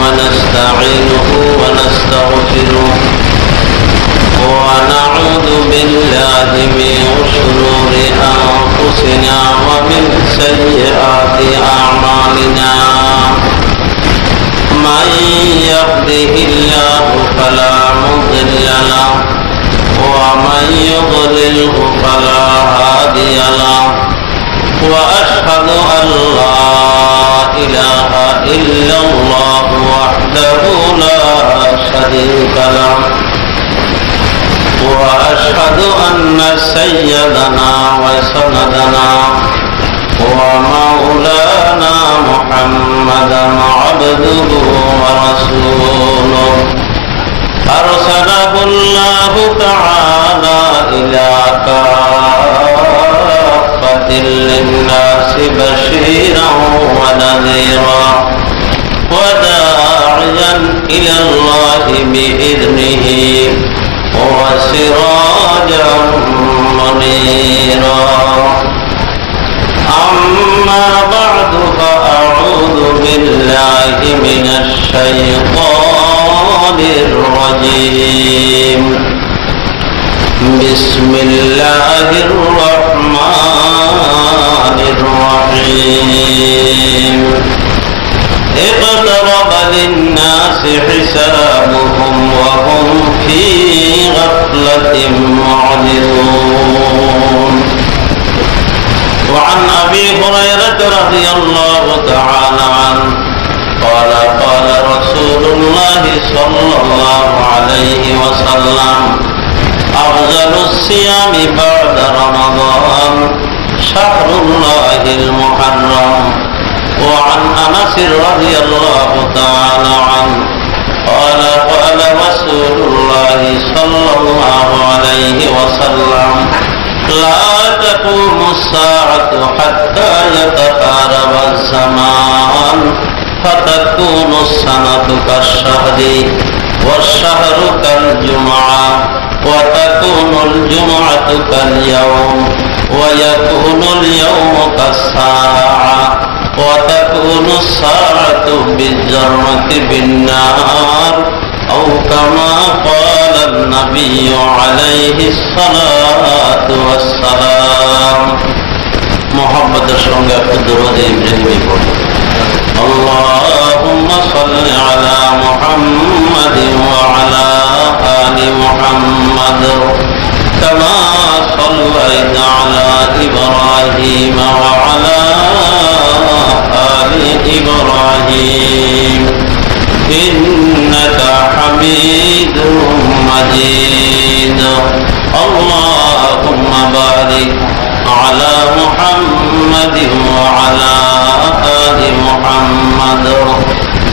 ونستعينه ونستغفره ونعوذ بالله من شرور أنفسنا ومن سيئات أعمالنا من يهده الله فلا مضل له ومن يضلله فلا هادي له وأشهد أن لا إله إلا الله وحده لا شريك له وأشهد أن سيدنا وسندنا ومولانا محمدا عبده ورسوله أرسله الله تعالى إلى كافة للناس بشيرا ونذيرا وداعيا إلى الله بإذنه وسراجا منيرا أما بعد فأعوذ بالله من الشيطان الرجيم بسم الله الرحمن الرحيم اقترب للناس حسابهم وهم في غفلة معرضون وعن أبي هريرة رضي الله تعالى عنه قال قال رسول الله صلى الله عليه وسلم أفضل الصيام بعد رمضان شهر الله المحرم وعن أنس رضي الله تعالى عنه قال قال رسول الله صلى الله عليه وسلم لا تقوم الساعة حتى يتقارب الزمان فتكون السنة كالشهر والشهر كالجمعة وتكون الجمعة كاليوم ويكون اليوم كالساعة وتكون الساعة بالذرة بالنار أو كما قال النبي عليه الصلاة والسلام محمد الشنغ قدرة إبراهيم اللهم صل على محمد وعلى آل محمد كما صليت على إبراهيم وعلى آل إبراهيم إنك حميد مجيد اللهم بارك على محمد وعلى آل محمد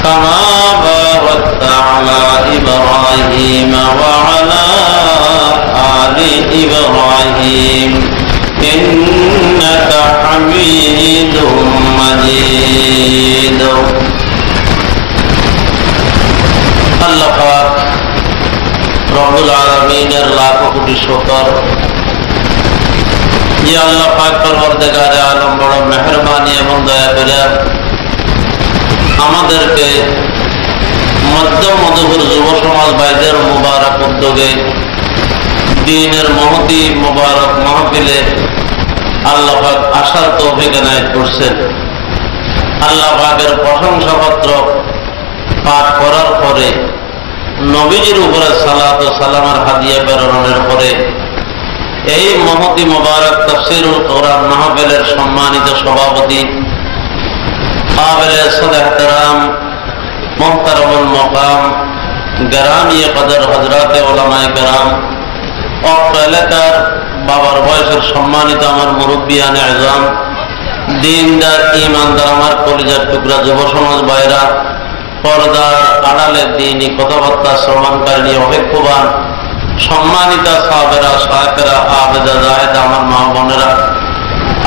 كما باركت على إبراهيم وعلى آل إبراهيم إنك حميد مجيد আল্লাহ পাক রব্বুল আলামিনের লাখ কোটি শুকর ইয়া আল্লাহ পাক পরওয়ারদিগারে আলম বড় মেহেরবানি এবং দয়া করে আমাদেরকে মধ্যম মধুপুর যুব সমাজ ভাইদের মুবারক উদ্যোগে দ্বীনের মহতি মুবারক মাহফিলে আল্লাহ পাক আসার তৌফিক এনায়েত করছেন। আল্লাহ পাকের প্রশংসাপত্র পাঠ করার পরে নবীজির উপরে সালাত ও সালামের হাদিয়া প্রেরণের পরে এই মহতি মুবারক তাফসীরুল কোরআন মাহফিলের সম্মানিত সভাপতি কাবিলে সাদাহতরাম মুহতারামুল মাকাম গ্রামী কদর হযরতে উলামায়ে কেরাম অত্র এলাকার বাবার বয়সের সম্মানিত আমার মুরব্বিয়ানে আযম দিনদার ইমানদার আমার কলিজার টুকরা যুব সমাজ ভাইরা পর্দার আড়ালের দ্বীনি কথাবার্তা শ্রবণকারী অপেক্ষমান সম্মানিতা সাহাবেরা শায়েখেরা আবেদা জাহেদা আমার মা বোনেরা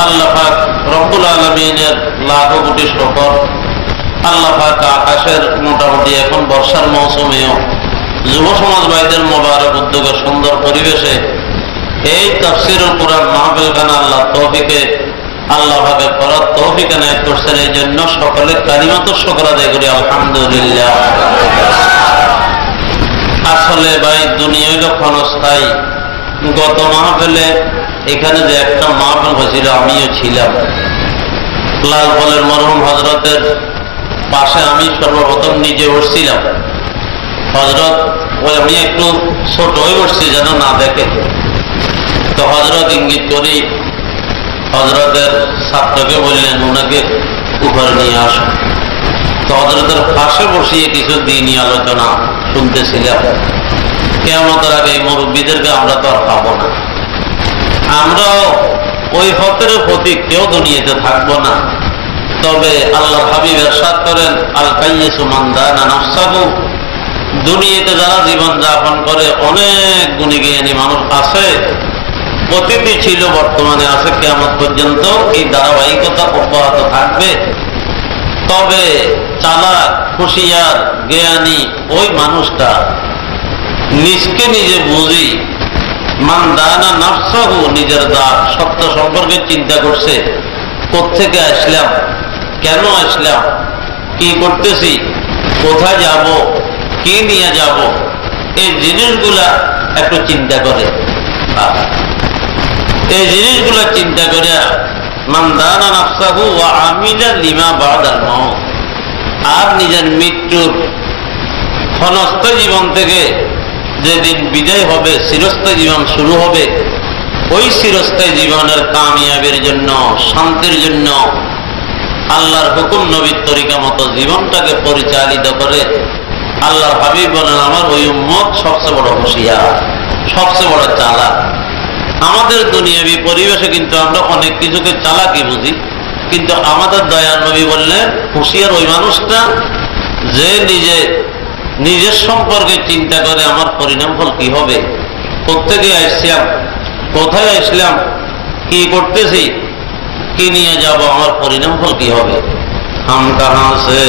আল্লাহ পাক রব্বুল আলামিনের লাখ কোটি শুকর। আল্লাহ পাক আকাশের মোটামুটি এখন বর্ষার মৌসুমেও যুব সমাজ ভাইদের মোবারক উদ্যোগে সুন্দর পরিবেশে এই তাফসীরুল কোরআন মাহফিলখানা আল্লাহ তৌফিকে আল্লাহ পাকে করার তৌফিক এনায়েত করছেন। এই জন্য সকলে কালিমাতুশ শুকর আদায় করি আলহামদুলিল্লাহ। আসলে ভাই দুনিয়া হইল ক্ষণস্থায়ী। গত মাহফিলে এখানে যে একটা মাহফিল হয়েছিল আমিও ছিলাম। লালফলের মরহুম হযরতের পাশে আমি সর্বপ্রথম নিজে বসছিলাম। হযরত ওই আমি একটু ছোট হয়ে বসছি যেন না দেখে, তো হযরত ইঙ্গিত করি হযরতের ছাত্রকে বললেন ওনাকে উপরে নিয়ে আসো। তো হযরতের পাশে বসিয়ে কিছু দিনই আলোচনা শুনতেছিলাম। কিয়ামতের আগে এই মুরব্বীদেরকে আমরা তো আর পাবো না, আমরাও ওই হকের প্রতি কেউ দুনিয়াতে থাকবো না। তবে আল্লাহর হাবিব ইরশাদ করেন আল কাইয়িসু মান দানা নাফসাহু, দুনিয়াতে যারা জীবন যাপন করে অনেক গুণী জ্ঞানী মানুষ আছে, অতীতে ছিল বর্তমানে আছে, কিয়ামত পর্যন্ত এই ধারাবাহিকতা অব্যাহত থাকবে। তবে চালাক হুঁশিয়ার জ্ঞানী ওই মানুষটা নিজকে নিজে বুঝি মান দানা নাফসাহু, নিজের দাঁত সত্য সম্পর্কে চিন্তা করছে, কোত্থেকে আসলাম, কেন আসলাম, কি করতেছি, কোথায় যাব, কি নিয়ে যাব, এই জিনিসগুলা একটু চিন্তা করে। এই জিনিসগুলা চিন্তা করে মান দানা নাফসাহু ওয়া আমিলা লিমা বাদাল মাউত, আর নিজের মৃত্যুর ক্ষণস্থায়ী জীবন থেকে যেদিন বিদায় হবে, চিরস্থায়ী জীবন শুরু হবে, ওই চিরস্থায়ী জীবনের কামিয়াবির জন্য, শান্তির জন্য আল্লাহর হুকুম নবীর তরিকা মতো জীবনটাকে পরিচালিত করে। আল্লাহর হাবিব বলেন আমার ওই উম্মত সবচেয়ে বড় হুঁশিয়ার, সবচেয়ে বড় চালাক। আমাদের দুনিয়াবী পরিবেশে কিন্তু আমরা অনেক কিছুকে চালাকি বুঝি, কিন্তু আমাদের দয়ার নবী বললেন হুঁশিয়ার ওই মানুষটা যে নিজের সম্পর্কে চিন্তা করে আমার পরিণাম ফল কি হবে, কোত্থেকে আসছিলাম, কোথায় আসলাম, কি করতেছি, কি নিয়ে যাব, আমার পরিণাম ফল কি হবে। হাম কাহাঁ সে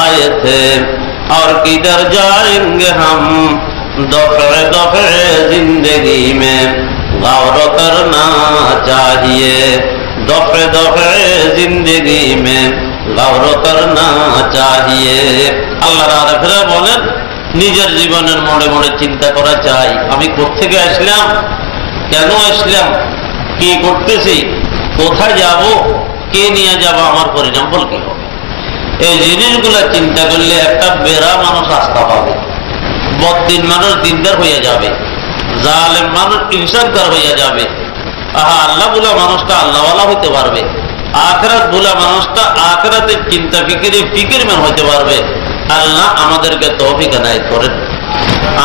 আয়ে থে और किधर जाएंगे हम, दफे दफे जिंदगी में गौर करना चाहिए, दफे दफे जिंदगी में गौर करना चाहिए। আল্লাহর আরেফেরা বলেন নিজের জীবনের মোড়ে মোড়ে চিন্তা করা চাই, আমি কোত্থেকে আসলাম, কেন আসলাম, কি করতেছি, কোথায় যাব, কে নিয়ে যাব, আমার পরিণাম ফল কি হবে। এই জিনিসগুলা চিন্তা করলে একটা বেড়া মানুষ আস্থা পাবে, বদ্দিন মানুষ দিনদার হইয়া যাবে, জালেম মানুষ ইনসাফদার হইয়া যাবে। আল্লাহ বুলা মানুষটা আল্লাহওয়ালা হইতে পারবে, আখিরাত বুলা মানুষটা আখিরাতের চিন্তা ফিকিরে ফিকিরমান হইতে পারবে। আল্লাহ আমাদেরকে তৌফিক এনায়েত করেন।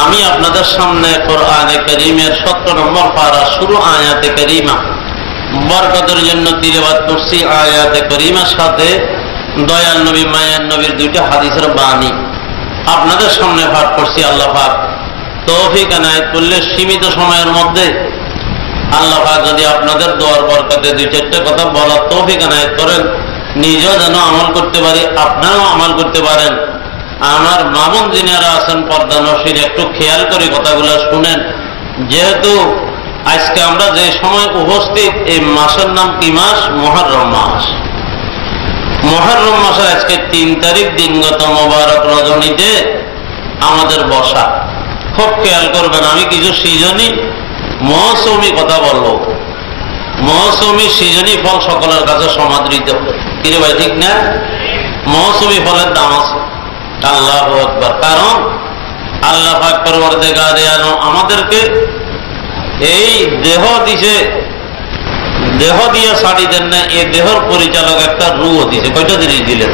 আমি আপনাদের সামনে কোরআনে কারীমের 17 নম্বর পারা শুরু আয়াতে কারীমা বরকতের জন্য তিলাওয়াত করছি। আয়াতে কারীমার সাথে দয়াল নবী মায়ার নবীর দুইটা হাদিসের বাণী আপনাদের সামনে পাঠ করছি। আল্লাহ পাক তৌফিক এনায়েত করলে সীমিত সময়ের মধ্যে আল্লাহ পাক যদি আপনাদের দোয়ার বরকতে দুই চারটা কথা বলার তৌফিক এনায়েত করেন, নিজেও যেন আমল করতে পারি, আপনারাও আমল করতে পারেন। আমার মামুন যিনারা আছেন পর্দা নশীন, একটু খেয়াল করে কথাগুলো শুনেন। যেহেতু আজকে আমরা যে সময় উপস্থিত, এই মাসের নাম কি মাস? মুহররম মাস। মুহররম মাসের আজকে 3 তারিখ দিনগত মোবারক রজনীতে আমাদের বসা। খুব খেয়াল করবেন, আমি কিছু সৃজনী মৌসুমী কথা বলবো। মৌসুমী সৃজনী ফল সকলের কাছে সমাদৃত, কিরে ভাই ঠিক না? মৌসুমী ফলের দাম আছে। আল্লাহু আকবার। কারণ আল্লাহ পাক পরওয়ারদিগারে আলম আমাদেরকে এই দেহ দিছে, দেহ দিয়ে ছাড়ি দেন না, এই দেহর পরিচালক একটা রূহ দিছে। কয়টা জিনিস দিলেন?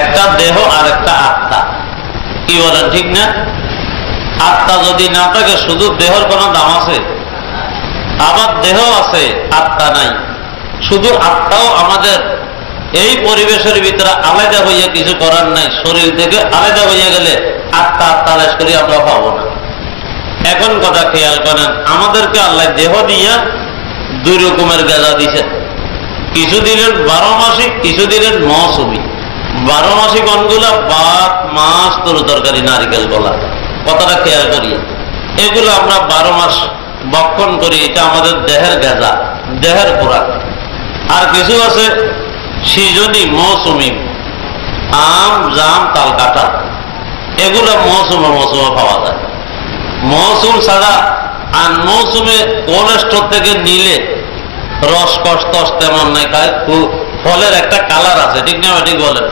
একটা দেহ আর একটা আত্মা। কি বলেন ঠিক না? আত্মা যদি না থাকে শুধু দেহর কোনো দাম আছে? আবার দেহ আছে আত্মা নাই। শুধু আত্মাও আমাদের এই পরিবেশের ভিতরে আলাদা হইয়া কিছু করার নাই। শরীর থেকে আলাদা হইয়া গেলে আত্মা তালাশ করি আমরা পাবো না। এখন কথা খেয়াল করেন, আমাদেরকে আল্লাহ দেহ দিয়া 2 রকমের গাজা দিছেন। কিছু দিলেন 12 মাসিক, কিছু দিলেন মৌসুমী। 12 মাসিক অনগুলা ভাত, মাছ, তরু তরকারি, নারিকেল কলা। কথাটা খেয়াল করি, এগুলো আমরা 12 মাস ভক্ষণ করি। এটা আমাদের দেহের গাজা, দেহের খোরাক। আর কিছু আছে সিজনি, মৌসুমি, আম, জাম, তাল, কাঁঠাল, এগুলো মৌসুমে মৌসুমে পাওয়া যায়। মৌসুম ছাড়া আর মৌসুমে কোল্ড স্টোর থেকে নিলে রস কষ্ট তেমন নাই, ফলের একটা কালার আছে, ঠিক না ঠিক বলেন।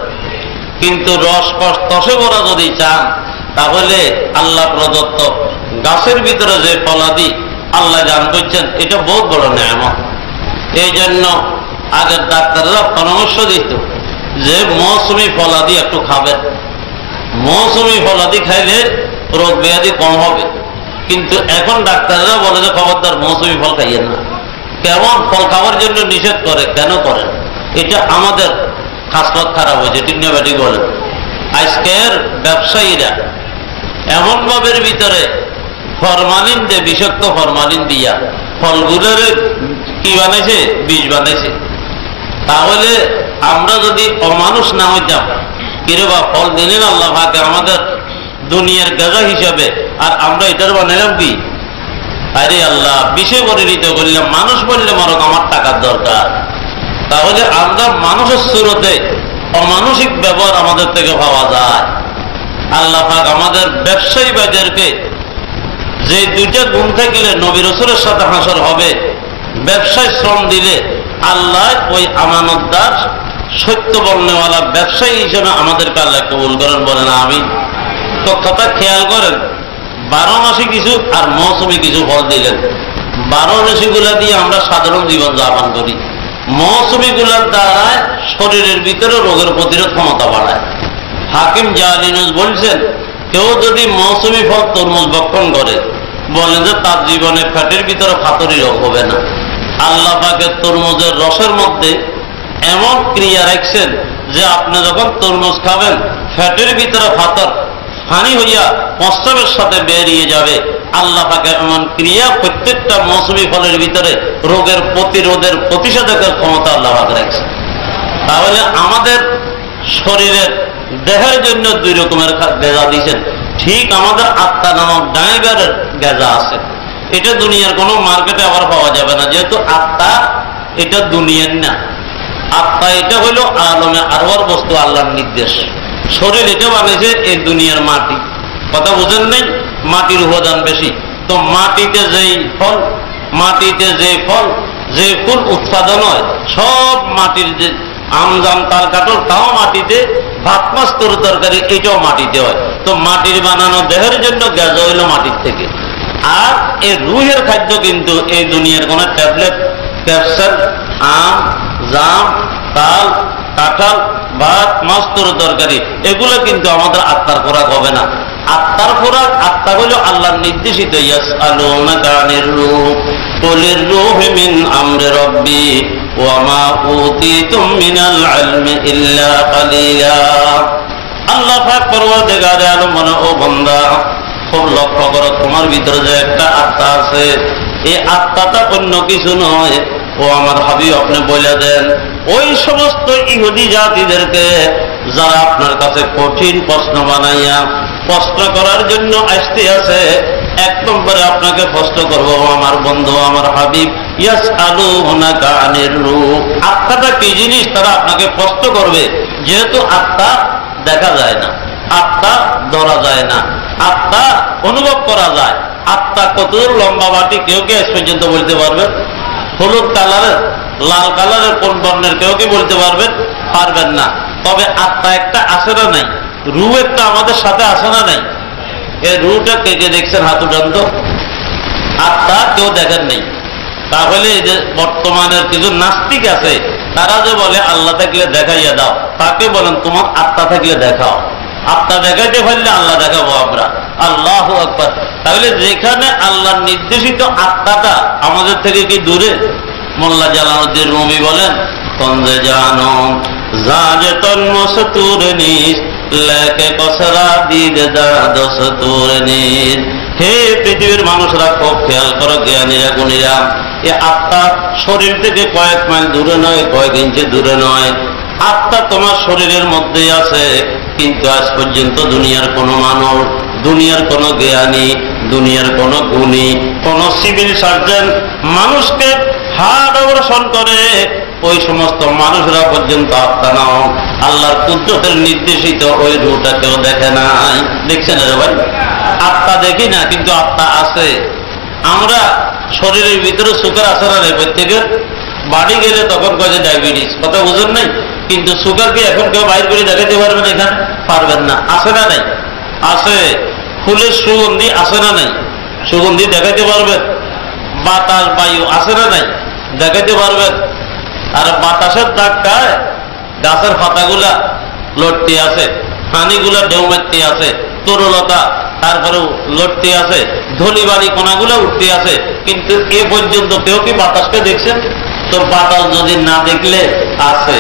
কিন্তু রস কষ্টে ওরা যদি চান তাহলে আল্লাহ প্রদত্ত গাছের ভিতরে যে ফলাদি আল্লাহ দান করছেন এটা বহুত বড় নেয়ামত। এই জন্য আগের ডাক্তাররা পরামর্শ দিত যে মৌসুমি ফলাদি একটু খাবেন, মৌসুমি ফলাদি খাইলে রোগ ব্যাধি কম হবে। কিন্তু এখন ডাক্তাররা বলে যে খবরদার মৌসুমি ফল খাইয়েন না। কেমন ফল খাওয়ার জন্য নিষেধ করে, কেন করেন? এটা আমাদের খাসলত খারাপ হয়েছে, ঠিক না ঠিক বলেন। আজকের ব্যবসায়ীরা এমন ভাবের ভিতরে ফরমালিন দিয়ে, বিষাক্ত ফরমালিন দিয়া ফলগুলোর কি বানাইছে, বীজ বানাইছে। তাহলে আমরা যদি অমানুষ না হইতাম, কিরে বা ফল দিলেন আল্লাহ ভাগে আমাদের দুনিয়ার গাজা হিসাবে, আর আমরা এটার বানাইলাম কি? আরে আল্লাহ বিষে পরিণত করলাম, মানুষ বললে মারক আমার টাকার দরকার। তাহলে আমরা মানুষের সুরতে অমানসিক ব্যবহার আমাদের থেকে পাওয়া যায়। আল্লাহ পাক আমাদের ব্যবসায়ী ভাইদেরকে যে দুইটা গুণ থাকলে নবী রাসূলের সাথে হাসর হবে, ব্যবসায় শ্রম দিলে আল্লাহ ওই আমানতদার সত্য বলনেওয়ালা ব্যবসায়ী হিসেবে আমাদেরকে আল্লাহ কবুল করেন, বলেন আমিন। তো কথা খেয়াল করেন, 12 মাসে কিছু আর মৌসুমী কিছু ফল দিলেন। 12 মাসি গুলা দিয়ে আমরা সাধারণ জীবন যাপন করি, মৌসুমী গুলার দ্বারা শরীরের ভিতরে রোগের প্রতিরোধ ক্ষমতা বাড়ায়। হাকিম জালিনুস বলছেন, কেউ যদি মৌসুমী ফল তরমুজ ভক্ষণ করে, বলেন যে তার জীবনে ফ্যাটের ভিতরে ফাতরি রোগ হবে না। আল্লাহ পাকের তরমুজের রসের মধ্যে এমন ক্রিয়া রাখছেন যে আপনি যখন তরমুজ খাবেন ফ্যাটের ভিতরে ফাতর হানি হইয়া প্রস্রাবের সাথে বেরিয়ে যাবে। আল্লাহ পাকের এমন ক্রিয়া প্রত্যেকটা মৌসুমী ফলের ভিতরে রোগের প্রতিরোধের প্রতিষেধকের ক্ষমতা আল্লাহ পাক রাখছে। তাহলে আমাদের শরীরের দেহের জন্য 2 রকমের গেজা দিয়েছেন। ঠিক আমাদের আত্মা নামক ড্রাইভারের গেজা আছে, এটা দুনিয়ার কোনো মার্কেটে আবার পাওয়া যাবে না, যেহেতু আত্মা এটা দুনিয়ার না। আত্মা এটা হইল আলমে আরওয়ার বস্তু, আল্লাহর নির্দেশ। শরীর এটা বানিয়েছে এই দুনিয়ার মাটি, কথা বুঝেন নাই? মাটির উপাদান বেশি। তো মাটিতে যেই ফল, মাটিতে যে ফল, যে ফুল উৎপাদন হয়, সব মাটির যে আমজাম, তাল, কাঠল, তাও মাটিতে, ভাত মাছ তরকারি এটাও মাটিতে হয়। তো মাটির বানানো দেহের জন্য গ্যাস হইল মাটির থেকে। আর এই রুহের খাদ্য কিন্তু এই দুনিয়ার কোন ট্যাবলেট, ক্যাপসুল, আম, জাম, তাল, কাঁঠাল, ভাত মাছ তরকারি এগুলো কিন্তু আমাদের আত্মার খোরাক হবে না। আত্মার খোরাক, আত্মা হলো আল্লাহর নির্দেশিত। ইয়াসআলুনাকা আনির রূহ কুলির রূহু মিন আমরি রাব্বি ওয়া মা উতিতুম মিনাল ইলমি ইল্লা কালিলা। আল্লাহ পাক পরওয়ারদিগারে আলম বলে, ও বান্দা খুব লক্ষ্য করো, তোমার ভিতরে যে একটা আত্মা আছে, এই আত্মাটা অন্য কিছু নয়। ও আমার হাবিব আপনি বলে দেন ওই সমস্ত ইহুদি জাতিদেরকে যারা আপনার কাছে কঠিন প্রশ্ন বানাইয়া প্রশ্ন করার জন্য আসতে আছে, 1 নম্বরে আপনাকে প্রশ্ন করবো আমার বন্ধু, আমার হাবিব, ইয়াসআলুনাকা আনির রূহ, আত্মাটা কি জিনিস তারা আপনাকে প্রশ্ন করবে। যেহেতু আত্মা দেখা যায় না, আত্মা ধরা যায় না, আত্মা অনুভব করা যায়। আত্মা কতদূর লম্বা বাটি কেউ কে আজ পর্যন্ত বলতে পারবেন? হলুদ কালারের, লাল কালারের, কোন বর্ণের কেউ কি বলতে পারবেন? পারবেন না। তবে আত্মা একটা আছে না নাই? রূহ একটা আমাদের সাথে আছে না নাই? এই রূহটা কে কে দেখছেন? হাত উঠান তো। আত্মা কেউ দেখেন নেই। তাহলে এই যে বর্তমানের কিছু নাস্তিক আছে, তারা যে বলে আল্লাহ থাকলে দেখাইয়া দাও, তাকে বলেন তোমার আত্মা থাকলে দেখাও। আত্মা দেখাইতে পারলে আল্লাহ দেখাবো আমরা। আল্লাহু আকবার। তাহলে যেখানে আল্লাহর নির্দেশিত আত্মাটা আমাদের থেকে কি দূরে? মোল্লা জালালউদ্দিন রুমি বলেন, তঞ্জে জানো জাজে তন মসতুর নিস লেকে কসরা দিদে দস্তুর নিস। হে পৃথিবীর মানুষরা খুব খেয়াল করো, জ্ঞানীরা গুণীরা, এ আত্মা শরীর থেকে কয়েক মাইল দূরে নয়, কয়েক ইঞ্চি দূরে নয়। আত্মা তোমার শরীরের মধ্যেই আছে, কিন্তু আজ পর্যন্ত দুনিয়ার কোনো মানুষ, দুনিয়ার কোনো জ্ঞানী, দুনিয়ার কোনো গুণী, কোন সিভিল সার্জন মানুষকে হার্ট অপারেশন করে ওই সমস্ত মানুষরা পর্যন্ত আত্মা নাও আল্লাহর কুদরতের নির্দেশিত ওই রূহটা কেউ দেখে নাই। দেখছেন রে ভাই? আত্মা দেখি না, কিন্তু আত্মা আছে। আমরা শরীরের ভিতরে সুগার আছে না রে? প্রত্যেকের বাড়ি গেলে তখন কয়ে ডায়াবেটিস, কথা বুঝেন নাই? কিন্তু সুগারকে এখন কেউ বাইর করে দেখাতে পারবেন? এখানে পারবেন না। আছে না নাই? আছে। ফুলের সুগন্ধি আছে না নাই? সুগন্ধি দেখাতে পারবেন। বাতাস বায়ু আছে না নাই? দেখাতে পারবেন। আর বাতাসের দাগটায় গাছের পাতাগুলা লড়তে আছে, পানিগুলা ঢেউ মারতে আছে, তরুলতা তারপরে লড়তে আছে, ধলি বাড়ি কোনাগুলো উঠতে আছে, কিন্তু এ পর্যন্ত কেউ কি বাতাসকে দেখছেন? তো বাতাস যদি না দেখলে আছে,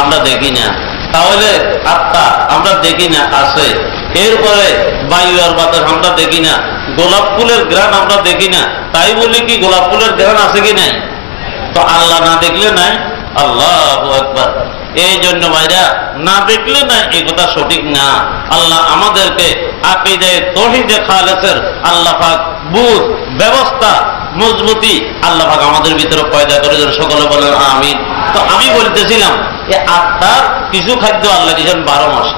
আমরা দেখি না। তাহলে আত্মা আমরা দেখি না, আছে। এরপরে বায়ু আর বাতাস আমরা দেখি না। গোলাপ ফুলের ঘ্রাণ আমরা দেখি না, তাই বলি কি গোলাপ ফুলের ঘ্রাণ আছে কি নাই? তো আল্লাহ না দেখলে নাই। আল্লাহু আকবার। এই জন্য ভাইরা, না দেখলে না এই কথা সঠিক না। আল্লাহ আমাদেরকে আকীদায়ে তাওহীদে খালেসের আল্লাহ পাক বুঝ ব্যবস্থা মজবুতি আল্লাহ পাক আমাদের ভিতরে পয়দা করে দেন। সকলে বলেন আমিন। তো আমি বলতেছিলাম যে আত্মার কিছু খাদ্য আল্লাহ দিয়েছেন 12 মাস।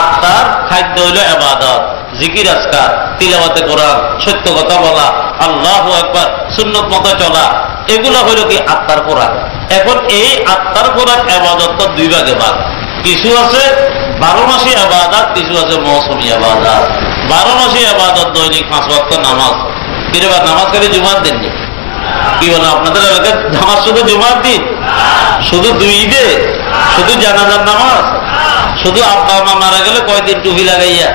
আত্মার খাদ্য হইল ইবাদত, জিকির আজকার, তিলাওয়াতে কোরআন, সত্য কথা বলা, আল্লাহু আকবার, সুন্নত মতো চলা, এগুলো হইল কি আত্মার খোরাক। এখন এই আত্মার খোরাক ইবাদত তো দুই ভাগে ভাগ। কিছু আছে 12 মাসি ইবাদত, কিছু আছে মৌসুমী ইবাদত। 12 মাসি ইবাদত দৈনিক 5 ওয়াক্ত নামাজ। কিরে বা নামাজ খালি জুমার দিন নি? কি বলেন আপনাদের এলাকায় নামাজ শুধু জুমার দিন? শুধু 2 ঈদে? শুধু জানাজার নামাজ? শুধু আব্বা মা মারা গেলে কয়দিন টুপি লাগাইয়া?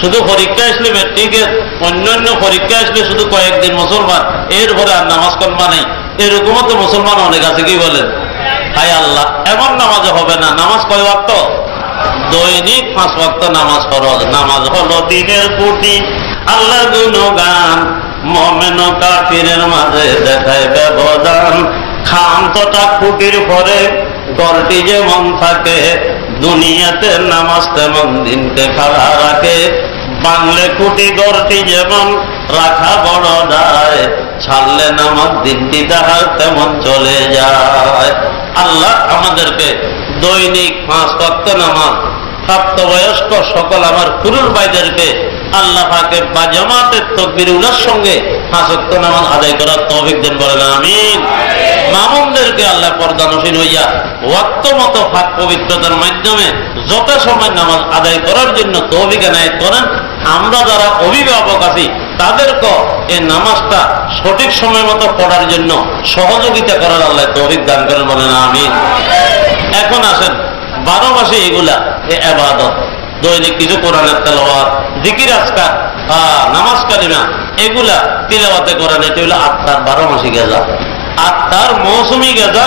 শুধু পরীক্ষা আসলে ম্যাট্রিকের, অন্যান্য পরীক্ষা আসলে শুধু কয়েকদিন মুসলমান, এরপরে আর নামাজ কর্মা নেই। এরকমও তো মুসলমান অনেক আছে। কি বলেন? হায় আল্লাহ, এমন নামাজে হবে না। নামাজ কয় ওয়াক্ত? দৈনিক 5 ওয়াক্ত নামাজ ফরজ। নামাজ হলো দিনের খুঁটি, আল্লাহর গুণগান মুমিন ও কাফিরের মাঝে দেখায় ব্যবধান। খান্তটা খুঁটির পরে গড়টি যেমন থাকে, দুনিয়াতে নামাজ তেমন দিনকে খাড়া রাখে। বাংলে খুঁটি গড়টি যেমন রাখা বড় দায়, ছাড়লে নামাজ দিনটি তাহার তেমন চলে যায়। আল্লাহ আমাদেরকে দৈনিক 5 ওয়াক্ত নামাজ, প্রাপ্তবয়স্ক সকল আমার পুরুষ ভাইদেরকে আল্লাহ পাকে বাজামাতের তাকবীরের সঙ্গে 5 ওয়াক্ত নামাজ আদায় করার তৌফিক দেন। বলেন আমিন। মামুনদেরকে আল্লাহ পর্দানসীন হইয়া ওয়াক্ত মতো পাক পবিত্রতার মাধ্যমে যত সময় নামাজ আদায় করার জন্য তৌফিক এনায়েত করেন। আমরা যারা অভিভাবক আছি তাদেরকে এই নামাজটা সঠিক সময় মতো পড়ার জন্য সহযোগিতা করার আল্লাহ তৌফিক দান করেন। বলেন আমিন। এখন আসেন 12 মাসে এগুলা এই ইবাদত, দৈনিক কিছু কোরআনের তেলাওয়াত, জিকির আজকার, নামাজ কালিমা, এগুলা তিলাওয়াতে কোরআন, এটা হলো আত্মার 12 মাসি গেজা, আত্মার মৌসুমী গেজা।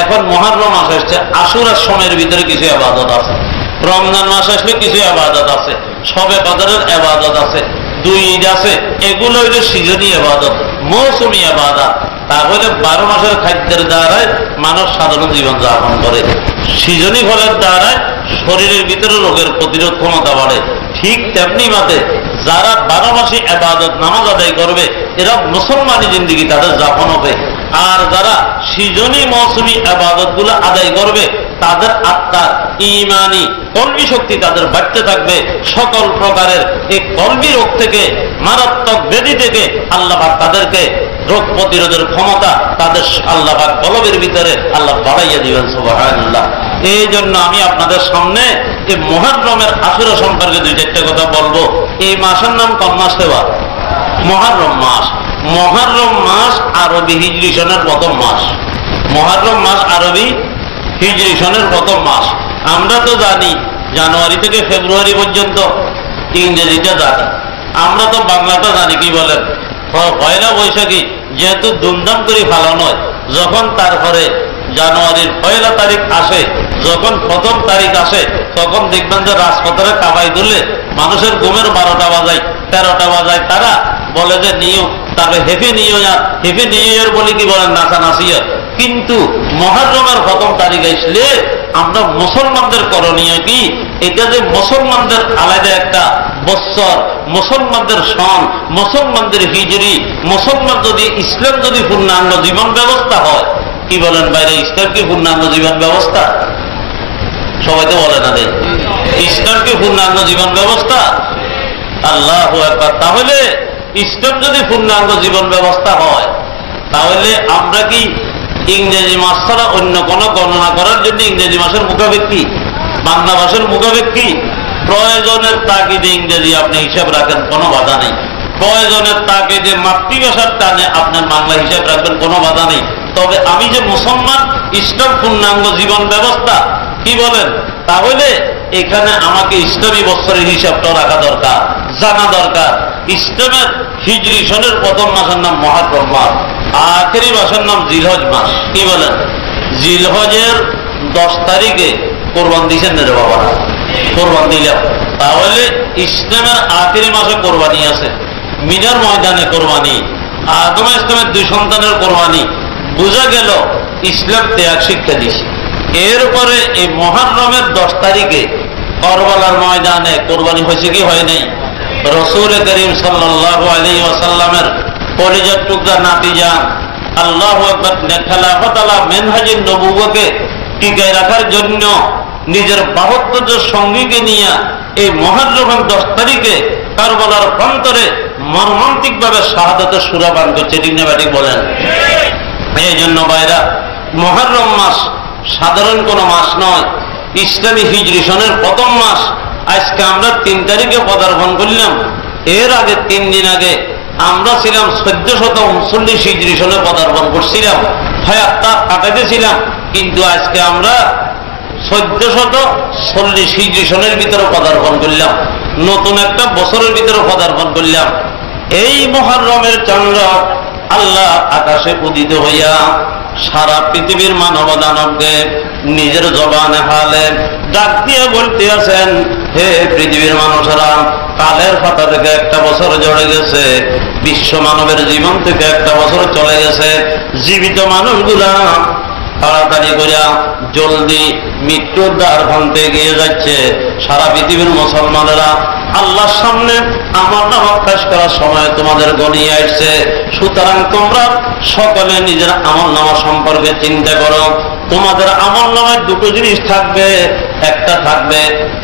এখন মুহররম মাস আসছে, আশুরার সময়ের ভিতরে কিছু ইবাদত আছে, রমজান মাস আসলে কিছু ইবাদত আছে, শবে কদরের ইবাদত আছে, 2 ঈদ আছে। এগুলো হইল সিজনী ইবাদত, মৌসুমী ইবাদত। তাহলে 12 মাসের খাদ্যের দ্বারায় মানুষ সাধারণ জীবন যাপন করে, সিজনী ফলের দ্বারায় শরীরের ভিতরে রোগের প্রতিরোধ ক্ষমতা বাড়ে। ঠিক তেমনি মতে যারা 12 মাসে ইবাদত নামাজ আদায় করবে, এরা মুসলমানি জিন্দেগি তাদের যাপন হবে। আর যারা সিজনী মৌসুমী ইবাদত গুলো আদায় করবে, তাদের আত্মার ঈমানি কলবি শক্তি তাদের বাড়তে থাকবে। সকল প্রকারের এই কলবি রোগ থেকে, মারাত্মক ব্যাধি থেকে আল্লাহ পাক তাদেরকে রোগ প্রতিরোধের ক্ষমতা তাদের আল্লাহ পাক কলবের ভিতরে আল্লাহ বাড়াইয়া দিবেন। সুবহানাল্লাহ। এই জন্য আমি আপনাদের সামনে এই মুহররমের আশুরা সম্পর্কে 2-4টা কথা বলবো। এই মাসের নাম কোন মাস দেওয়া? মুহররম মাস। মুহররম মাস আরবি হিজরি সনের প্রথম মাস। মুহররম মাস আরবি হিজরি সনের প্রথম মাস। আমরা তো জানি জানুয়ারি থেকে ফেব্রুয়ারি পর্যন্ত ইংরেজিটা জানি, আমরা তো বাংলাটা জানি। কি বলেন? পয়লা বৈশাখী যেহেতু ধুমধাম করে ফালানো হয়, যখন তারপরে জানুয়ারির 1 তারিখ আসে, যখন প্রথম তারিখ আসে, তখন দেখবেন যে রাজপথে কাবাই তুলে মানুষের ঘুমের 12টা বাজায়, 13টা বাজায়। তারা বলে যে নিউ, তারপরে happy new year, happy new year বলে কি বলেন, নাচানাচি। কিন্তু মুহররমের প্রথম তারিখ আসলে আমরা মুসলমানদের করণীয় কি? এটা যে মুসলমানদের আলাদা একটা বৎসর, মুসলমানদের সন, মুসলমানদের হিজরি, মুসলমান যদি ইসলাম যদি পূর্ণাঙ্গ জীবন ব্যবস্থা হয়, কি বলেন বাইরে? ইসলাম কি পূর্ণাঙ্গ জীবন ব্যবস্থা? সবাই তো বলে না রে, ইসলাম কি পূর্ণাঙ্গ জীবন ব্যবস্থা? আল্লাহু আকবার। তাহলে ইসলাম যদি পূর্ণাঙ্গ জীবন ব্যবস্থা হয়, তাহলে আমরা কি ইংরেজি মাস ছাড়া অন্য কোনো গণনা করার জন্য ইংরেজি মাসের মুখাপেক্ষী, বাংলা ভাষার মুখাপেক্ষী? প্রয়োজনের তাগিদে ইংরেজি আপনি হিসাব রাখেন, কোনো বাধা নেই। প্রয়োজনের তাগিদে মাতৃভাষার টানে আপনার বাংলা হিসাব রাখবেন, কোনো বাধা নেই। তবে আমি যে মুসলমান, ইসলাম পূর্ণাঙ্গ জীবন ব্যবস্থা, কি বলেন? তাহলে এখানে আমাকে ইসলামী বছরের হিসাবটা রাখা দরকার, জানা দরকার। ইসলামের হিজরি সনের প্রথম মাসের নাম মুহররম মাস, আখেরি মাসের নাম জিলহজ মাস। কি বলেন? জিলহজের 10 তারিখে কোরবান দিয়েছেন রে বাবা? কোরবান দিলাম। তাহলে ইসলামের আখেরি মাসে কোরবানি আছে, মিনার ময়দানে কোরবানি, আদম ইসলামের 2 সন্তানের কোরবানি। বোঝা গেল ইসলাম ত্যাগ শিক্ষা দিছে। এরপরে এই মুহররমের 10 তারিখে কারবালার ময়দানে কোরবানি হয়েছে কি হয় নাই? রাসূল করিম সাল্লাল্লাহু আলাইহি ওয়াসাল্লামের কলিজার টুকরা নাতিজান আল্লাহু আকবার খেলাফত আলা মেনহাজুন নবুওয়াকে টিকায় রাখার জন্য নিজের 72 জন সঙ্গীকে নিয়ে এই মুহররমের 10 তারিখে কারবালার প্রান্তরে মর্মান্তিক ভাবে শাহাদাতের সুরাপান করছে। ঠিক না ঠিক বলেন? এই জন্য ভাইরা, মুহররম মাস সাধারণ কোনো মাস নয়, ইসলামী হিজরি সনের প্রথম মাস। আজকে আমরা 3 তারিখে পদার্পণ করলাম। এর আগে 3 দিন আগে আমরা ছিলাম 1439 হিজরি সনে পদার্পণ করছিলাম, হায়াতটা কাটাইতেছিলাম। কিন্তু আজকে আমরা 1440 হিজরি সনের ভিতরে পদার্পণ করলাম, নতুন একটা বছরের ভিতরে পদার্পণ করলাম। এই মুহররমের চন্দ্র আল্লাহ আকাশে উদিত হইয়া সারা পৃথিবীর মানব দানবকে নিজের জবানে হালে ডাক দিয়ে বলতে আছেন, হে পৃথিবীর মানুষেরা, কালের পাতা থেকে একটা বছর জড়ে গেছে, বিশ্ব মানবের জীবন থেকে একটা বছর চলে গেছে। জীবিত মানুষগুলা তাড়াতাড়ি করিয়া জলদি মৃত্যুর দ্বার ভাঙতে গিয়ে যাচ্ছে। সারা পৃথিবীর মুসলমানেরা আল্লাহর সামনে আমার নাম পেশ করার সময় তোমাদের গনিয়ে আসছে। সুতরাং তোমরা সকলে নিজের আমল নামা সম্পর্কে চিন্তা করো। তোমাদের আমল নামায় 2টো জিনিস থাকবে। একটা থাকবে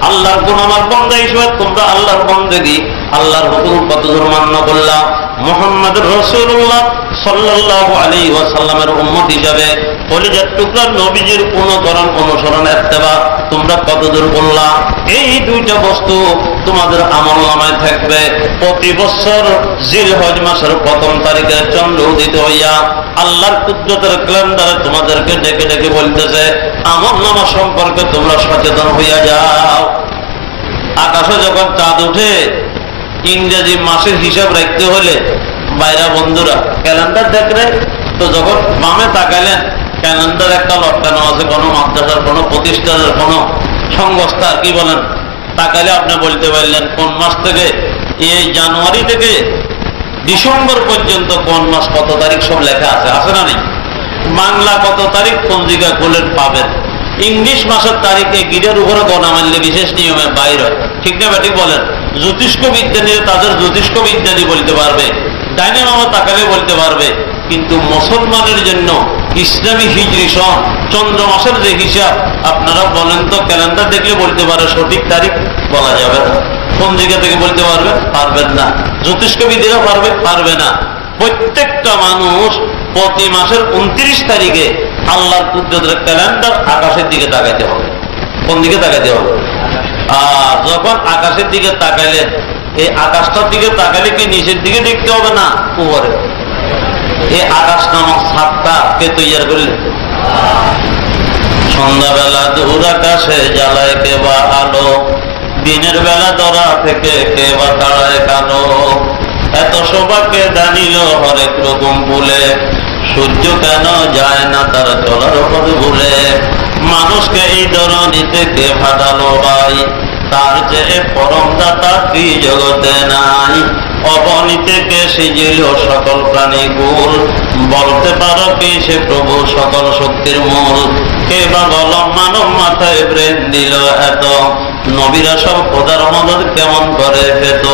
আল্লাহর গুণামার বান্দা হিসেবে তোমরা আল্লাহর বন্দেগী, আল্লাহর হুকুম কতদূর মান্য করলাম, মুহাম্মদুর রাসূলুল্লাহ সাল্লাল্লাহু আলাইহি ওয়াসাল্লামের উম্মত হিসাবে কলিজার টুকরা নবীজির অনুসরণ ইত্তেবা তোমরা কতদূর করলাম। এই 2টা বস্তু তোমাদের আমল নামায় থাকবে। প্রতি বছর জিলহজ মাসের 1ম তারিখে চন্দ্র উদিত হইয়া আল্লাহর কুদরতের ক্যালেন্ডারে তোমাদেরকে ডেকে ডেকে বলতেছে, আমল নামা সম্পর্কে তোমরা সচেতন হইয়া যাও। আকাশে যখন চাঁদ উঠে, ইংরেজি মাসের হিসাব রাখতে হলে বাইরা বন্ধুরা ক্যালেন্ডার দেখলে তো যখন বামে তাকাইলেন, ক্যালেন্ডার একটা লটকানো আছে, কোনো মাদ্রাসার, কোনো প্রতিষ্ঠানের, কোনো সংস্থার, কি বলেন? তাকাইলে আপনি বলতে পারলেন কোন মাস থেকে, এই জানুয়ারি থেকে ডিসেম্বর পর্যন্ত কোন মাস কত তারিখ সব লেখা আছে, আছে না নেই? বাংলা কত তারিখ পঞ্জিকা খুলে পাবেন। ইংলিশ মাসের তারিখে গিরের উপরে গণা মানলে বিশেষ নিয়মের বাইরে হয়। ঠিক না ঠিক বলেন? জ্যোতিষ্ক বিজ্ঞানীরা তাদের জ্যোতিষ্ক বিজ্ঞানী বলতে পারবে, ডাইনে মামা তাকালে বলতে পারবে। কিন্তু মুসলমানের জন্য ইসলামী হিজরি সন চন্দ্র মাসের যে হিসাব, আপনারা বলেন তো, ক্যালেন্ডার দেখলে বলতে পারে সঠিক তারিখ বলা যাবে না। পঞ্জিকা থেকে বলতে পারবে? পারবেন না। জ্যোতিষ্কবিদেরা পারবে না। প্রত্যেকটা মানুষ প্রতি মাসের 29 তারিখে আল্লাহর কুদরতের ক্যালেন্ডার আকাশের দিকে তাকাইতে হবে। কোন দিকে তাকাইতে হবে? আর যখন আকাশের দিকে তাকাইলেন, এই আকাশটার দিকে তাকাইলে কি নিচের দিকে দেখতে হবে না উপরে? এই আকাশ নামক ছাদটা কে তৈরি করলেন? সন্ধ্যাবেলা দূর আকাশে জ্বালায় কে বা আলো, দিনের বেলা দরা থেকে কে বা তাড়ায় কালো। এত সবাকে জানিল হরেক রকম ভুলে, সূর্য কেন যায় না তার চলার পথ ভুলে। মানুষকে এই ধরনীতে কে ফাটালো ভাই, তার চেয়ে পরম দাতা কি জগতে নাই। অবনীতে কে সিজিল সকল প্রাণী কুল, বলতে পারো কি সে প্রভু সকল শক্তির মূল। কে বা বল মানব মাথায় ব্রেন দিল এত, নবীরা সব খোদার মদত কেমন করে পেত।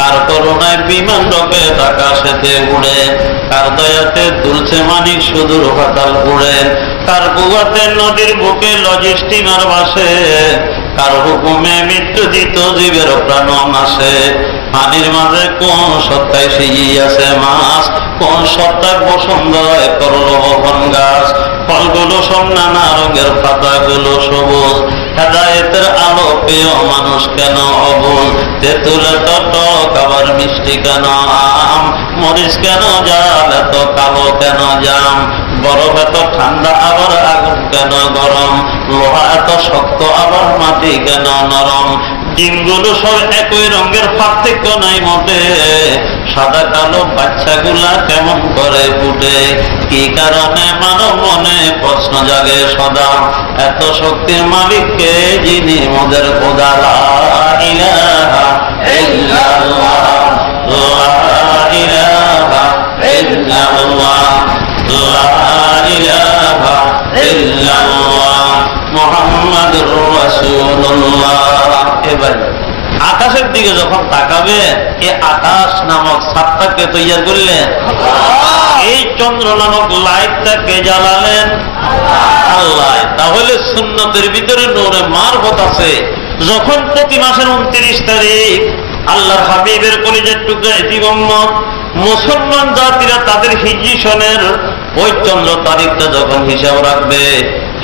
কার করুণায় বিমান রকেট আকাশেতে উড়ে, কার দয়াতে দুলছে মানিক সুদূর পাতাল উড়ে, কার কুয়াতে নদীর বুকে লজিস্টিমার ভাসে, কার হুকুমে মৃত্যু দিত জীবের প্রাণ নাশে। পানির মাঝে কোন সত্তায় সিজিয়াছে মাছ, কোন সত্তায় বসুন্ধরায় করলো বপন গাছ, ফলগুলো সব নানা রঙের, পাতাগুলো সবুজ, হেদায়েতের আলো পেয় মানুষ কেন অবুল, তেঁতুলে টক আবার মিষ্টি কেন আম, মরিচ কেন জাল এত কালো কেন জাম, বরফ এত ঠান্ডা আবার আগুন কেন গরম, লোহা এত শক্ত আবার মাটি কেন নরম, ডিমগুলো সব একই রঙের, পার্থক্য নাই মোটে, সাদা কালো বাচ্চাগুলা কেমন করে ফুটে, কি কারণে মানব মনে প্রশ্ন জাগে সদা, এত শক্তির মালিককে যিনি মোদের খোদা। লা ইলাহা ইল্লাল্লাহ, লা ইলাহা ইল্লাল্লাহ, লা ইলাহা ইল্লাল্লাহ, মুহাম্মাদুর রাসূলুল্লাহ। এবার আকাশের দিকে যখন তাকাবে, এই আকাশ নামক ছাদটাকে তৈরি করলেন, এই চন্দ্র নামক লাইটটা কে জ্বালালেন? আল্লাহ। তাহলে সুন্নতের ভিতরে নূরে মারফত আছে। যখন প্রতি মাসের 29 তারিখ আল্লাহর হাবিবের কলিজার টুকরা এতিম উম্মত মুসলমান জাতিরা তাদের হিজরি সনের ওই চন্দ্র তারিখটা যখন হিসাব রাখবে,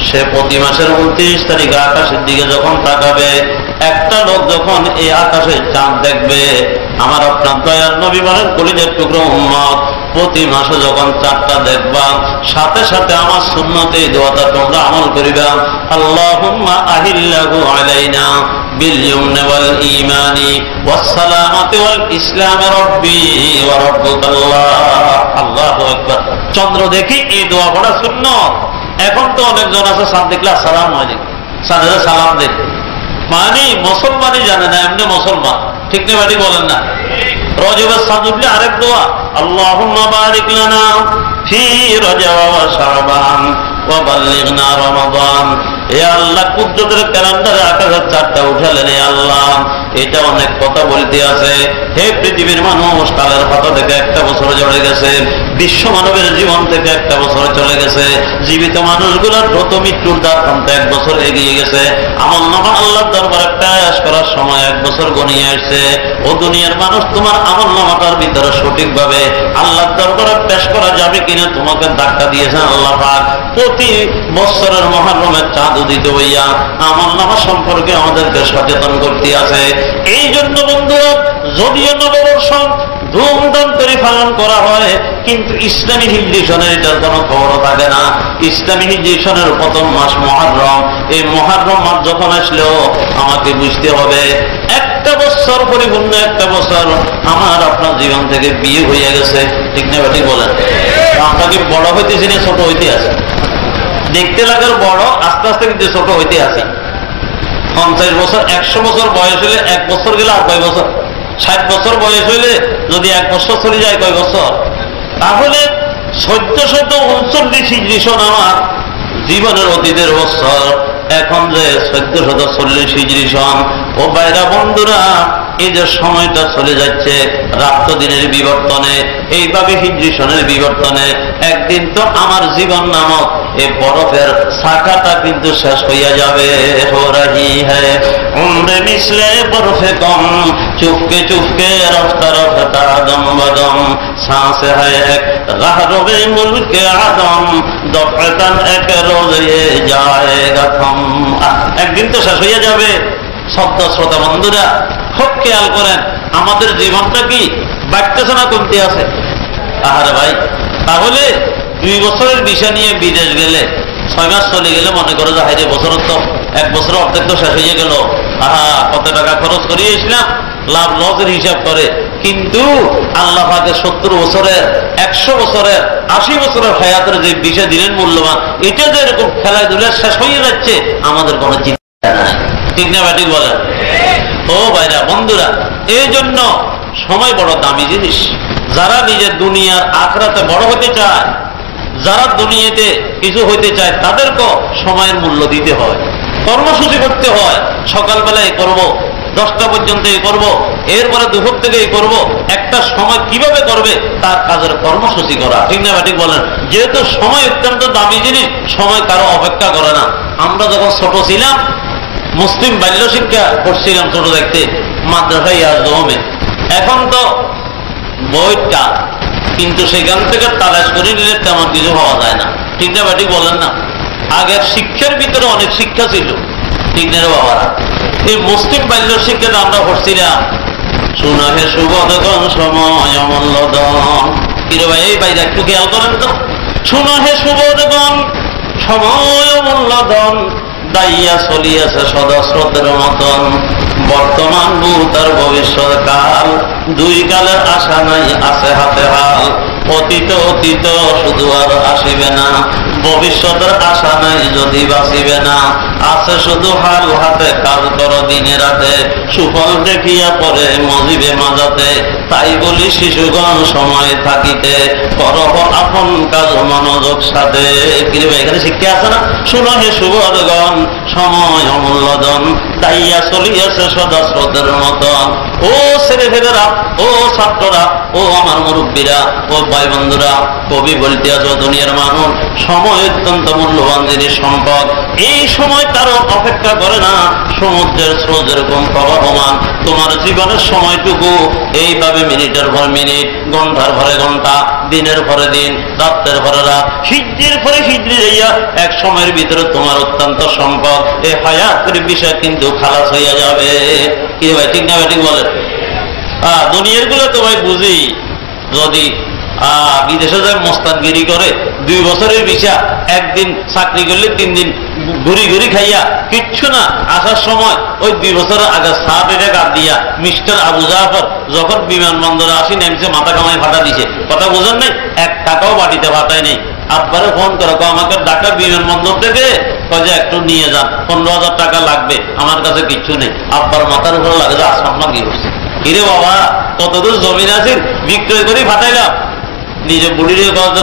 সে প্রতি মাসের 29 তারিখে আকাশের দিকে যখন তাকাবে, একটা লোক যখন এই আকাশের চাঁদ দেখবে, আমার আপনার দয়াল নবী বলেন কলিজার টুকরো উম্মত প্রতি মাসে যখন চাঁদটা দেখবা, সাথে সাথে আমার সুন্নতে এই দোয়াটা তোমরা আমল করিবা, আল্লাহুম্মা আহিল্লাহু আলাইনা বিল ইয়ুমনি ওয়াল ঈমানি ওয়াস সালামাতি ওয়াল ইসলামি রাব্বি ওয়া রাব্বুকাল্লাহ। আল্লাহু আকবার। চন্দ্র দেখি এই দোয়া পড়া সুন্নাত। এখন তো অনেকজন আছে চাঁদ দেখলে আসসালামু আলাইকুম, চাঁদের সালাম দেন, মানে মুসলমানই জানে না, এমনি মুসলমান। ঠিক না বাড়ি বলেন না? রজবের চাঁদ উঠলে আরেক দোয়া, আল্লাহুম্মা বারিক লানা ফি রজব ওয়া শাবান ওয়া বাল্লিগনা রমাদান। এ আল্লাহ, কুদরতের ক্যালেন্ডারে আকাশের চাঁদটা উঠালেন, এ আল্লাহ এটা অনেক কথা বলতে আছে। হে পৃথিবীর মানুষ, কালের পাতা থেকে একটা বছর চলে গেছে, বিশ্ব মানবের জীবন থেকে একটা বছর চলে গেছে, জীবিত মানুষগুলোর দ্রুত মৃত্যুর দ্বার প্রান্তে 1 বছর এগিয়ে গেছে। আমলনামা আল্লাহর দরবারে পেশ করার সময় 1 বছর গনিয়ে আসছে। ও দুনিয়ার মানুষ, তোমার আমলনামাটার ভিতরে সঠিকভাবে আল্লাহর দরবারে পেশ করা যাবে কিনা তোমাকে ধাক্কা দিয়েছেন আল্লাহ পাক। প্রতি বছরের মুহররমের চাঁদ উদিত হইয়া আমলনামা সম্পর্কে আমাদেরকে সচেতন করতে আছে। এই জন্য বন্ধুরা, যদিও নববর্ষ ধুমধাম করে পালন করা হয়, কিন্তু ইসলামী হিজরি সনের এটার কোনো খবর থাকে না। ইসলামী হিজরি সনের প্রথম মাস মুহররম। এই মুহররম মাস যখন আসলেও আমাকে বুঝতে হবে, একটা বছর পরিপূর্ণ, একটা বছর আমার আপনার জীবন থেকে বিয়ে হয়ে গেছে। ঠিক না ঠিক বলেন? আমরা কি বড় হইতেছি না ছোট হইতে আছি? দেখতে লাগার বড়, আস্তে আস্তে কিন্তু ছোট হইতে আছি। 50 বছর, 100 বছর বয়স হলে 1 বছর গেলে আর কয় বছর? 60 বছর বয়স হইলে যদি 1 বছর চলে যায় কয় বছর? তাহলে 1439 হিজরি সন আমার জীবনের অতীতের বছর, এখন যে 1440 হিজরি সন। ও বাইরা বন্ধুরা, এই যে সময়টা চলে যাচ্ছে রাত্র দিনের বিবর্তনে, এইভাবে হিজরি সনের বিবর্তনে একদিন তো আমার জীবন নামক এই বরফের শাখাটা কিন্তু শেষ হইয়া যাবে। হো রহি হ্যায় উমরে মিসলে বরফে কম, চুপকে চুপকে রফতা রফতা দম বদম, सांसे है एक गहरवे मुल्क आदम, दफअतन एक रोज ये जाएगा थम। একদিন তো শেষ হইয়া যাবে। শব্দ শ্রোতা বন্ধুরা, খুব খেয়াল করেন, আমাদের জীবনটা কি বাড়তেছে না কমতে আছে? আহারে ভাই, তাহলে 2 বছরের ভিসা নিয়ে বিদেশ গেলে 6 মাস চলে গেলে মনে করো যে হাইরে বছরের তো 1 বছরের অর্ধেক তো শেষ হয়ে গেল। আহা, কত টাকা খরচ করিয়েছিলাম, লাভ লসের হিসাব করে। কিন্তু আল্লাহ পাকে 70 বছরের, 100 বছরের, 80 বছরের হায়াতের যে ভিসা দিলেন মূল্যবান, এটা যে এরকম খেলাধুলা শেষ হয়ে যাচ্ছে, আমাদের কোনো চিন্তা নাই। ঠিক না ঠিক বলেন? ও ভাইরা বন্ধুরা, এই জন্য সময় বড় দামি জিনিস। যারা নিজের দুনিয়ার আখরাতে বড় হতে চায়, যারা দুনিয়াতে কিছু হইতে চায়, তাদেরকেও সময়ের মূল্য দিতে হয়, কর্মসূচি করতে হয়। সকালবেলায় করব, 10টা পর্যন্ত করব, এরপরে দুপুর থেকে এই করবো, একটা সময় কিভাবে করবে তার কাজের কর্মসূচি করা। ঠিক না ঠিক বলেন? যেহেতু সময় অত্যন্ত দামি জিনিস, সময় কারো অপেক্ষা করে না। আমরা যখন ছোট ছিলাম, মুসলিম বাল্য শিক্ষা করছিলাম ছোট দেখতে মাদ্রাসায় আজমে, এখন তো বইটা, কিন্তু সেখান থেকে তালাশ করে নিলে তেমন কিছু পাওয়া যায় না। ঠিক না ঠিক বলেন না? আগের শিক্ষার ভিতরে অনেক শিক্ষা ছিল। ঠিক না বাবারা? এই মুসলিম বাল্য শিক্ষাটা আমরা করছিলাম, শোনা হে সুবোধগণ সময় অমূল্যধন। কিরে ভাই, এই বাইরে একটু খেয়াল করেন তো, শোনা হে সুবোধগণ সময় অমূল্যধন, দাইয়া চলিয়াছে সদা স্রোতের মতন, বর্তমান ভূত আর ভবিষ্যৎ কাল, দুই কালের আশা নাই আছে হাতে হাল, অতীত অতীত শুধু আর আসিবে না, ভবিষ্যতের আশা নাই যদি বাঁচিবে না, আছে শুধু হাল হাতে, কাজ করো দিনে রাতে, সুফল দেখিয়া পরে মজিবে মাজাতে, তাই বলি শিশুগণ সময় থাকিতে করহ আপন কাজ মনোযোগ সাথে। কিন্তু এখানে শিক্ষা আছে না? শুনো হে সুবোধগণ সময় অমূল্যধন, দাইয়া চলিয়াছে সদা স্রোতের মতন। ও ছেলেফেলেরা, ও ছাত্ররা, ও আমার মুরব্বীরা, ও ভাই বন্ধুরা, কবি বলতে আছো দুনিয়ার মানুষ, সময় অত্যন্ত মূল্যবান জিনিস, সম্পদ। এই সময় কারো অপেক্ষা করে না। সমুদ্রের স্রোত যেরকম প্রবাহমান, তোমার জীবনের সময়টুকু এইভাবে মিনিটের পর মিনিট, ঘন্টার পরে ঘন্টা, দিনের পরে দিন, রাত্রের পরে রাত, হিজড়ির পরে হিজড়ি যাইয়া এক সময়ের ভিতরে তোমার অত্যন্ত সম্পদ, এই হায়াতের বিষয় কিন্তু খালাস হইয়া যাবে। কি ভাই, ঠিক না ভাই ঠিক বলেন? দুনিয়ার গুলো তো ভাই বুঝি, যদি বিদেশে যায় মোস্তানগিরি করে, 2 বছরের ভিসা, একদিন চাকরি করলে 3 দিন ঘুরি ঘুরি খাইয়া কিচ্ছু না, আসার সময় ওই 2 বছরের আগে সাহাবেরে কাট দিয়া মিস্টার আবু জাফর যখন বিমানবন্দরে আসি নেমছে, মাথা কামাই ফাটা দিছে। কথা বোঝেন নাই? 1 টাকাও বাড়িতে ফাটায় নেই। আব্বারে ফোন করো, আমাকে ঢাকা বিমানবন্দর থেকে যে একটু নিয়ে যান, 15,000 টাকা লাগবে, আমার কাছে কিচ্ছু নেই। আব্বার মাথার উপর লাগে যে আসমাম্মা কি করছে, কিরে বাবা কতদূর জমিন আছে বিক্রয় করে ফাটাইলাম। নিজে বুড়ির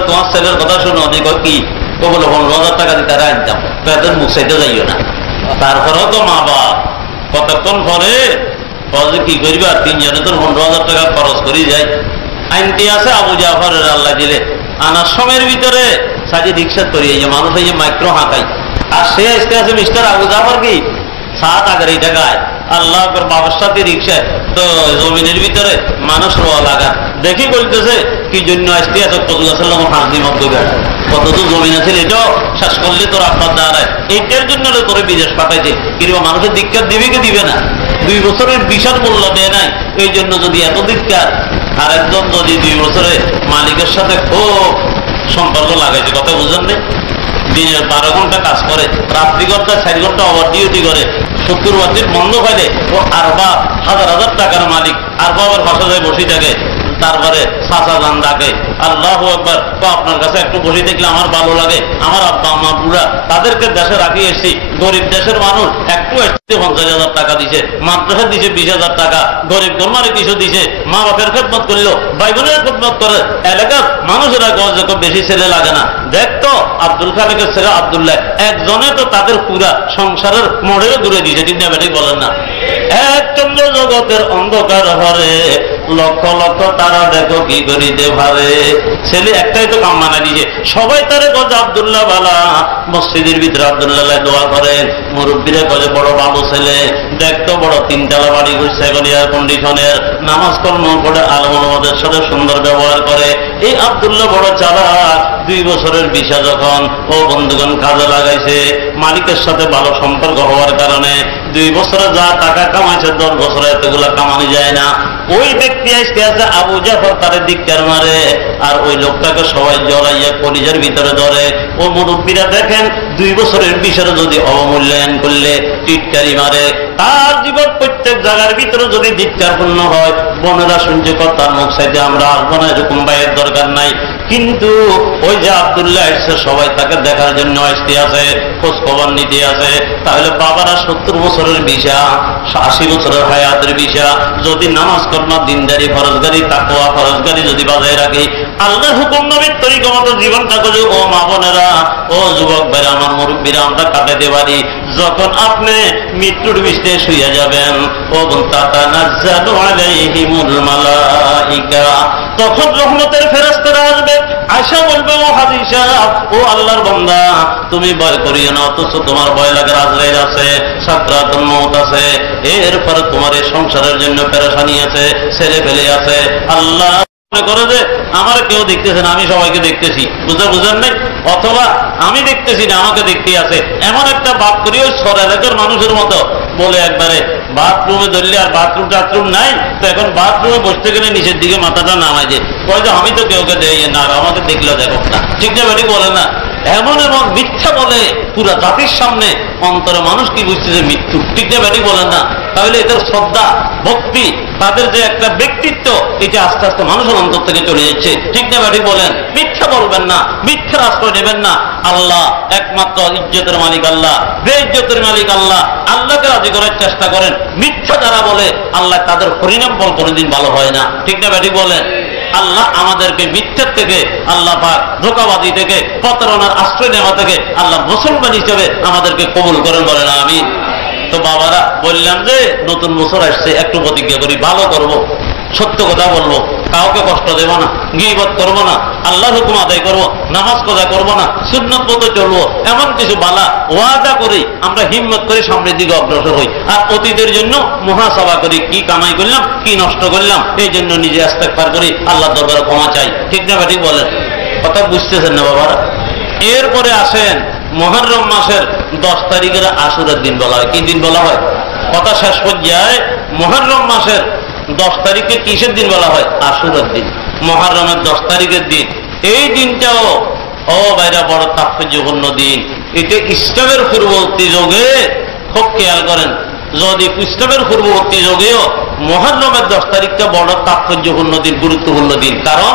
তোমার ছেলের কথা শোনো, কি ও বলে 15,000 টাকা দিতে আনতাম, এদের মুখ চাইতে যাইও না। তারপরেও তো মা বাপ কতক্ষণ পরে কি করবা, 3 জনে তোর 15,000 টাকা খরচ করি যায়। আইনটি আছে আবু জাফরের আল্লাহ দিলে, আনার সময়ের ভিতরে সাজি রিক্সা করিয়ে যে মানুষ এই যে মাইক্রো হাঁকাই, আর সে আসতে আছে মিস্টার আবু জাফর কি 7 টাকায় আল্লাহ বাবার সাথে রিক্সায়, তো জমিনের ভিতরে মানুষ রোয়া লাগা দেখি বলতেছে কি জন্য আসতে এত হাসি মতো কতদূর জমিন আছে, এটাও শেষ করলে তোর আপনার দাঁড়ায়, এইটার জন্য তোরে বিদেশ পাঠাইছে। কিন্তু মানুষের ধিক্কার দিবে কি দিবে না? 2 বছরের বিশাল মূল্য দেয় নাই, এই জন্য যদি এত ধিক্কার, আর একজন যদি 2 বছরে মালিকের সাথে খুব সম্পর্ক লাগাইছে, কথা বুঝেন নেই? দিনের 12 ঘন্টা কাজ করে, রাত্রি ঘন্টা 4 ঘন্টা ওভার ডিউটি করে, 70 বছর বন্ধ পাইলে ও আরবা হাজার টাকার মালিক, আরবা আবার বাসা যায় বসে থাকে, তারপরে চাচা যান ডাকে, আল্লাহ একবার তো আপনার কাছে একটু বসে দেখলে আমার ভালো লাগে, আমার আব্বা আম্মা বুড়া, তাদেরকে দেশে রাখি এসছি, গরিব দেশের মানুষ একটু এসছে 50,000 টাকা দিছে, মাদ্রাসা দিছে 20,000 টাকা, গরিব গরমারে কিছু দিছে, মা বাপের খেদমত করলো, ভাই বোনের খেদমত করে, এলাকার মানুষেরা যখন বেশি ছেলে লাগে না। দেখতো আব্দুল খালেকের ছেলে আব্দুল্লাহ, একজনে তো তাদের পুরা সংসারের মোড়েও দূরে দিয়েছে। ঠিক না বেটাই বলেন না? এক চন্দ্র জগতের অন্ধকার ঘরে লক্ষ লক্ষ তারা দেখো কি করিতে পারে। ছেলে একটাই তো কাম মানা দিয়েছে, সবাই তারে কজে আব্দুল্লাহ বালা, মসজিদের ভিতরে আব্দুল্লাহ দোয়া করেন, মুরব্বীরা কজে বড় বাবু ছেলে, দেখতো বড় 3 তলা বাড়ি করছে, এয়ার কন্ডিশনের, নামাজ কর্ম করে আলমদের সাথে সুন্দর ব্যবহার করে। এই আব্দুল্লাহ বড় চালাক, 2 বছরের ভিসা যখন ও বন্ধুগণ কাজে লাগাইছে, মালিকের সাথে ভালো সম্পর্ক হওয়ার কারণে 2 বছরে যা টাকা কামাইছে 10 বছরে এতগুলা কামানো যায় না। ওই ব্যক্তি আসতে আছে আবু জাফর তারে ধিক্কার মারে, আর ওই লোকটাকে সবাই জড়াইয়া কলিজার ভিতরে ধরে। ও মুরব্বীরা দেখেন 2 বছরের বিষয়ে যদি অবমূল্যায়ন করলে টিটকারি মারে, তার জীবন প্রত্যেক জায়গার ভিতরে যদি ধিক্কারপূর্ণ হয়, বোনেরা শুনছে তার মুখ সাইতে আমরা আসবো না, এরকম ভাইয়ের দরকার নাই। কিন্তু ওই যে আব্দুল্লাহ এসছে, সবাই তাকে দেখার জন্য আসতে আছে, খোঁজ খবর নিতে আছে। তাহলে বাবারা 70 বছরের ভিসা, 80 বছরের হায়াতের ভিসা, যদি নামাজ কর্ম দিনদারি ফরজগারি তাকওয়া ফরজগারি যদি বাজায় রাখি, আল্লাহর হুকুম নবীর তরিকা মতো জীবনটাকে, ও মা বোনেরা, ও যুবক ভাইরা, আমার মুরব্বীরা, আমরা কাটাতে পারি, যখন আপনি মৃত্যুর বিছানায় শুয়ে যাবেন, ও তাতানাজ্জালু আলাইহিমুল মালাইকা, তখন রহমতের ফেরেশতারা আসবে, আয়েশা বলবে, ও হাজী সাহেব, ও আল্লাহর বান্দা, তুমি ভয় করিও না, অথচ তোমার ভয় লাগে, আজরাইল আছে, সাকরাতুল মউত আছে, এরপরে তোমার এই সংসারের জন্য পেরেশানি আছে, ছেলে ফেলে আছে। আল্লাহ মনে করে যে আমার কেউ দেখতেছে না, আমি সবাইকে দেখতেছি, বুঝেন নাই, অথবা আমি দেখতেছি না, আমাকে দেখতেই আছে, এমন একটা বাপ করি ওই সর এলাকার মানুষের মতো বলে একবারে বাথরুমে ধরলে আর বাথরুম টাথরুম নাই, তো এখন বাথরুমে বসতে গেলে নিচের দিকে মাথাটা নামাই যে কয় যে আমি তো কেউকে দেই না, আমাকে দেখলেও দেখো না, ঠিক না বেটি বলে না, এমন এবং মিথ্যা বলে পুরা জাতির সামনে, অন্তরে মানুষ কি বুঝতেছে মৃত্যু, ঠিক না বেটি বলে না। তাহলে এদের শ্রদ্ধা ভক্তি, তাদের যে একটা ব্যক্তিত্ব, এটা আস্তে আস্তে মানুষের অন্তর থেকে চলে যাচ্ছে, ঠিক না বেটি বলেন। মিথ্যা বলবেন না, মিথ্যার আশ্রয় নেবেন না। আল্লাহ একমাত্র ইজ্জতের মালিক, আল্লাহ বেইজ্জতের মালিক আল্লাহ। আল্লাহকে রাজি করার চেষ্টা করেন, মিথ্যা যারা বলে আল্লাহ তাদের পরিণাম ফল কোনোদিন ভালো হয় না, ঠিক না বেটি বলেন। আল্লাহ আমাদেরকে মিথ্যার থেকে, আল্লাহ পাক ধোঁকাবাজি থেকে, প্রতারণার আশ্রয় নেওয়া থেকে আল্লাহ মুসলমান হিসেবে আমাদেরকে কবুল করেন, বলেন আমিন। তো বাবারা বললাম যে নতুন বছর আসছে, একটু প্রতিজ্ঞা করি, ভালো করব, সত্য কথা বলবো, কাউকে কষ্ট দেব না, গীবত করব না, আল্লাহর হুকুম আদায় করব, নামাজ কাজা করব না, সুন্নত মতো চলবো, এমন কিছু বালা ওয়াদা করি, আমরা হিম্মত করে সামনের দিকে অগ্রসর হই। আর অতীতের জন্য মুহাসাবা করি, কি কামাই করলাম, কি নষ্ট করলাম, এই জন্য নিজে ইস্তেগফার করি, আল্লাহর দরবারে ক্ষমা চাই, ঠিক না ঠিক বলেন, কথা বুঝতেছেন না বাবারা। এরপরে আসেন মুহররম মাসের 10 তারিখের আশুরার দিন বলা হয়। কি দিন বলা হয়? কথা শেষ পর্যায়ে মুহররম মাসের 10 তারিখে কিসের দিন বলা হয়? আশুরার দিন, মুহররমের 10 তারিখের দিন। এই দিনটাও বাইরা বড় তাৎপর্যপূর্ণ দিন। এটা ইসলামের পূর্ববর্তী যুগে, খুব খেয়াল করেন, যদি ইসলামের পূর্ববর্তী যুগেও মুহররমের 10 তারিখটা বড় তাৎপর্যপূর্ণ দিন, গুরুত্বপূর্ণ দিন। কারণ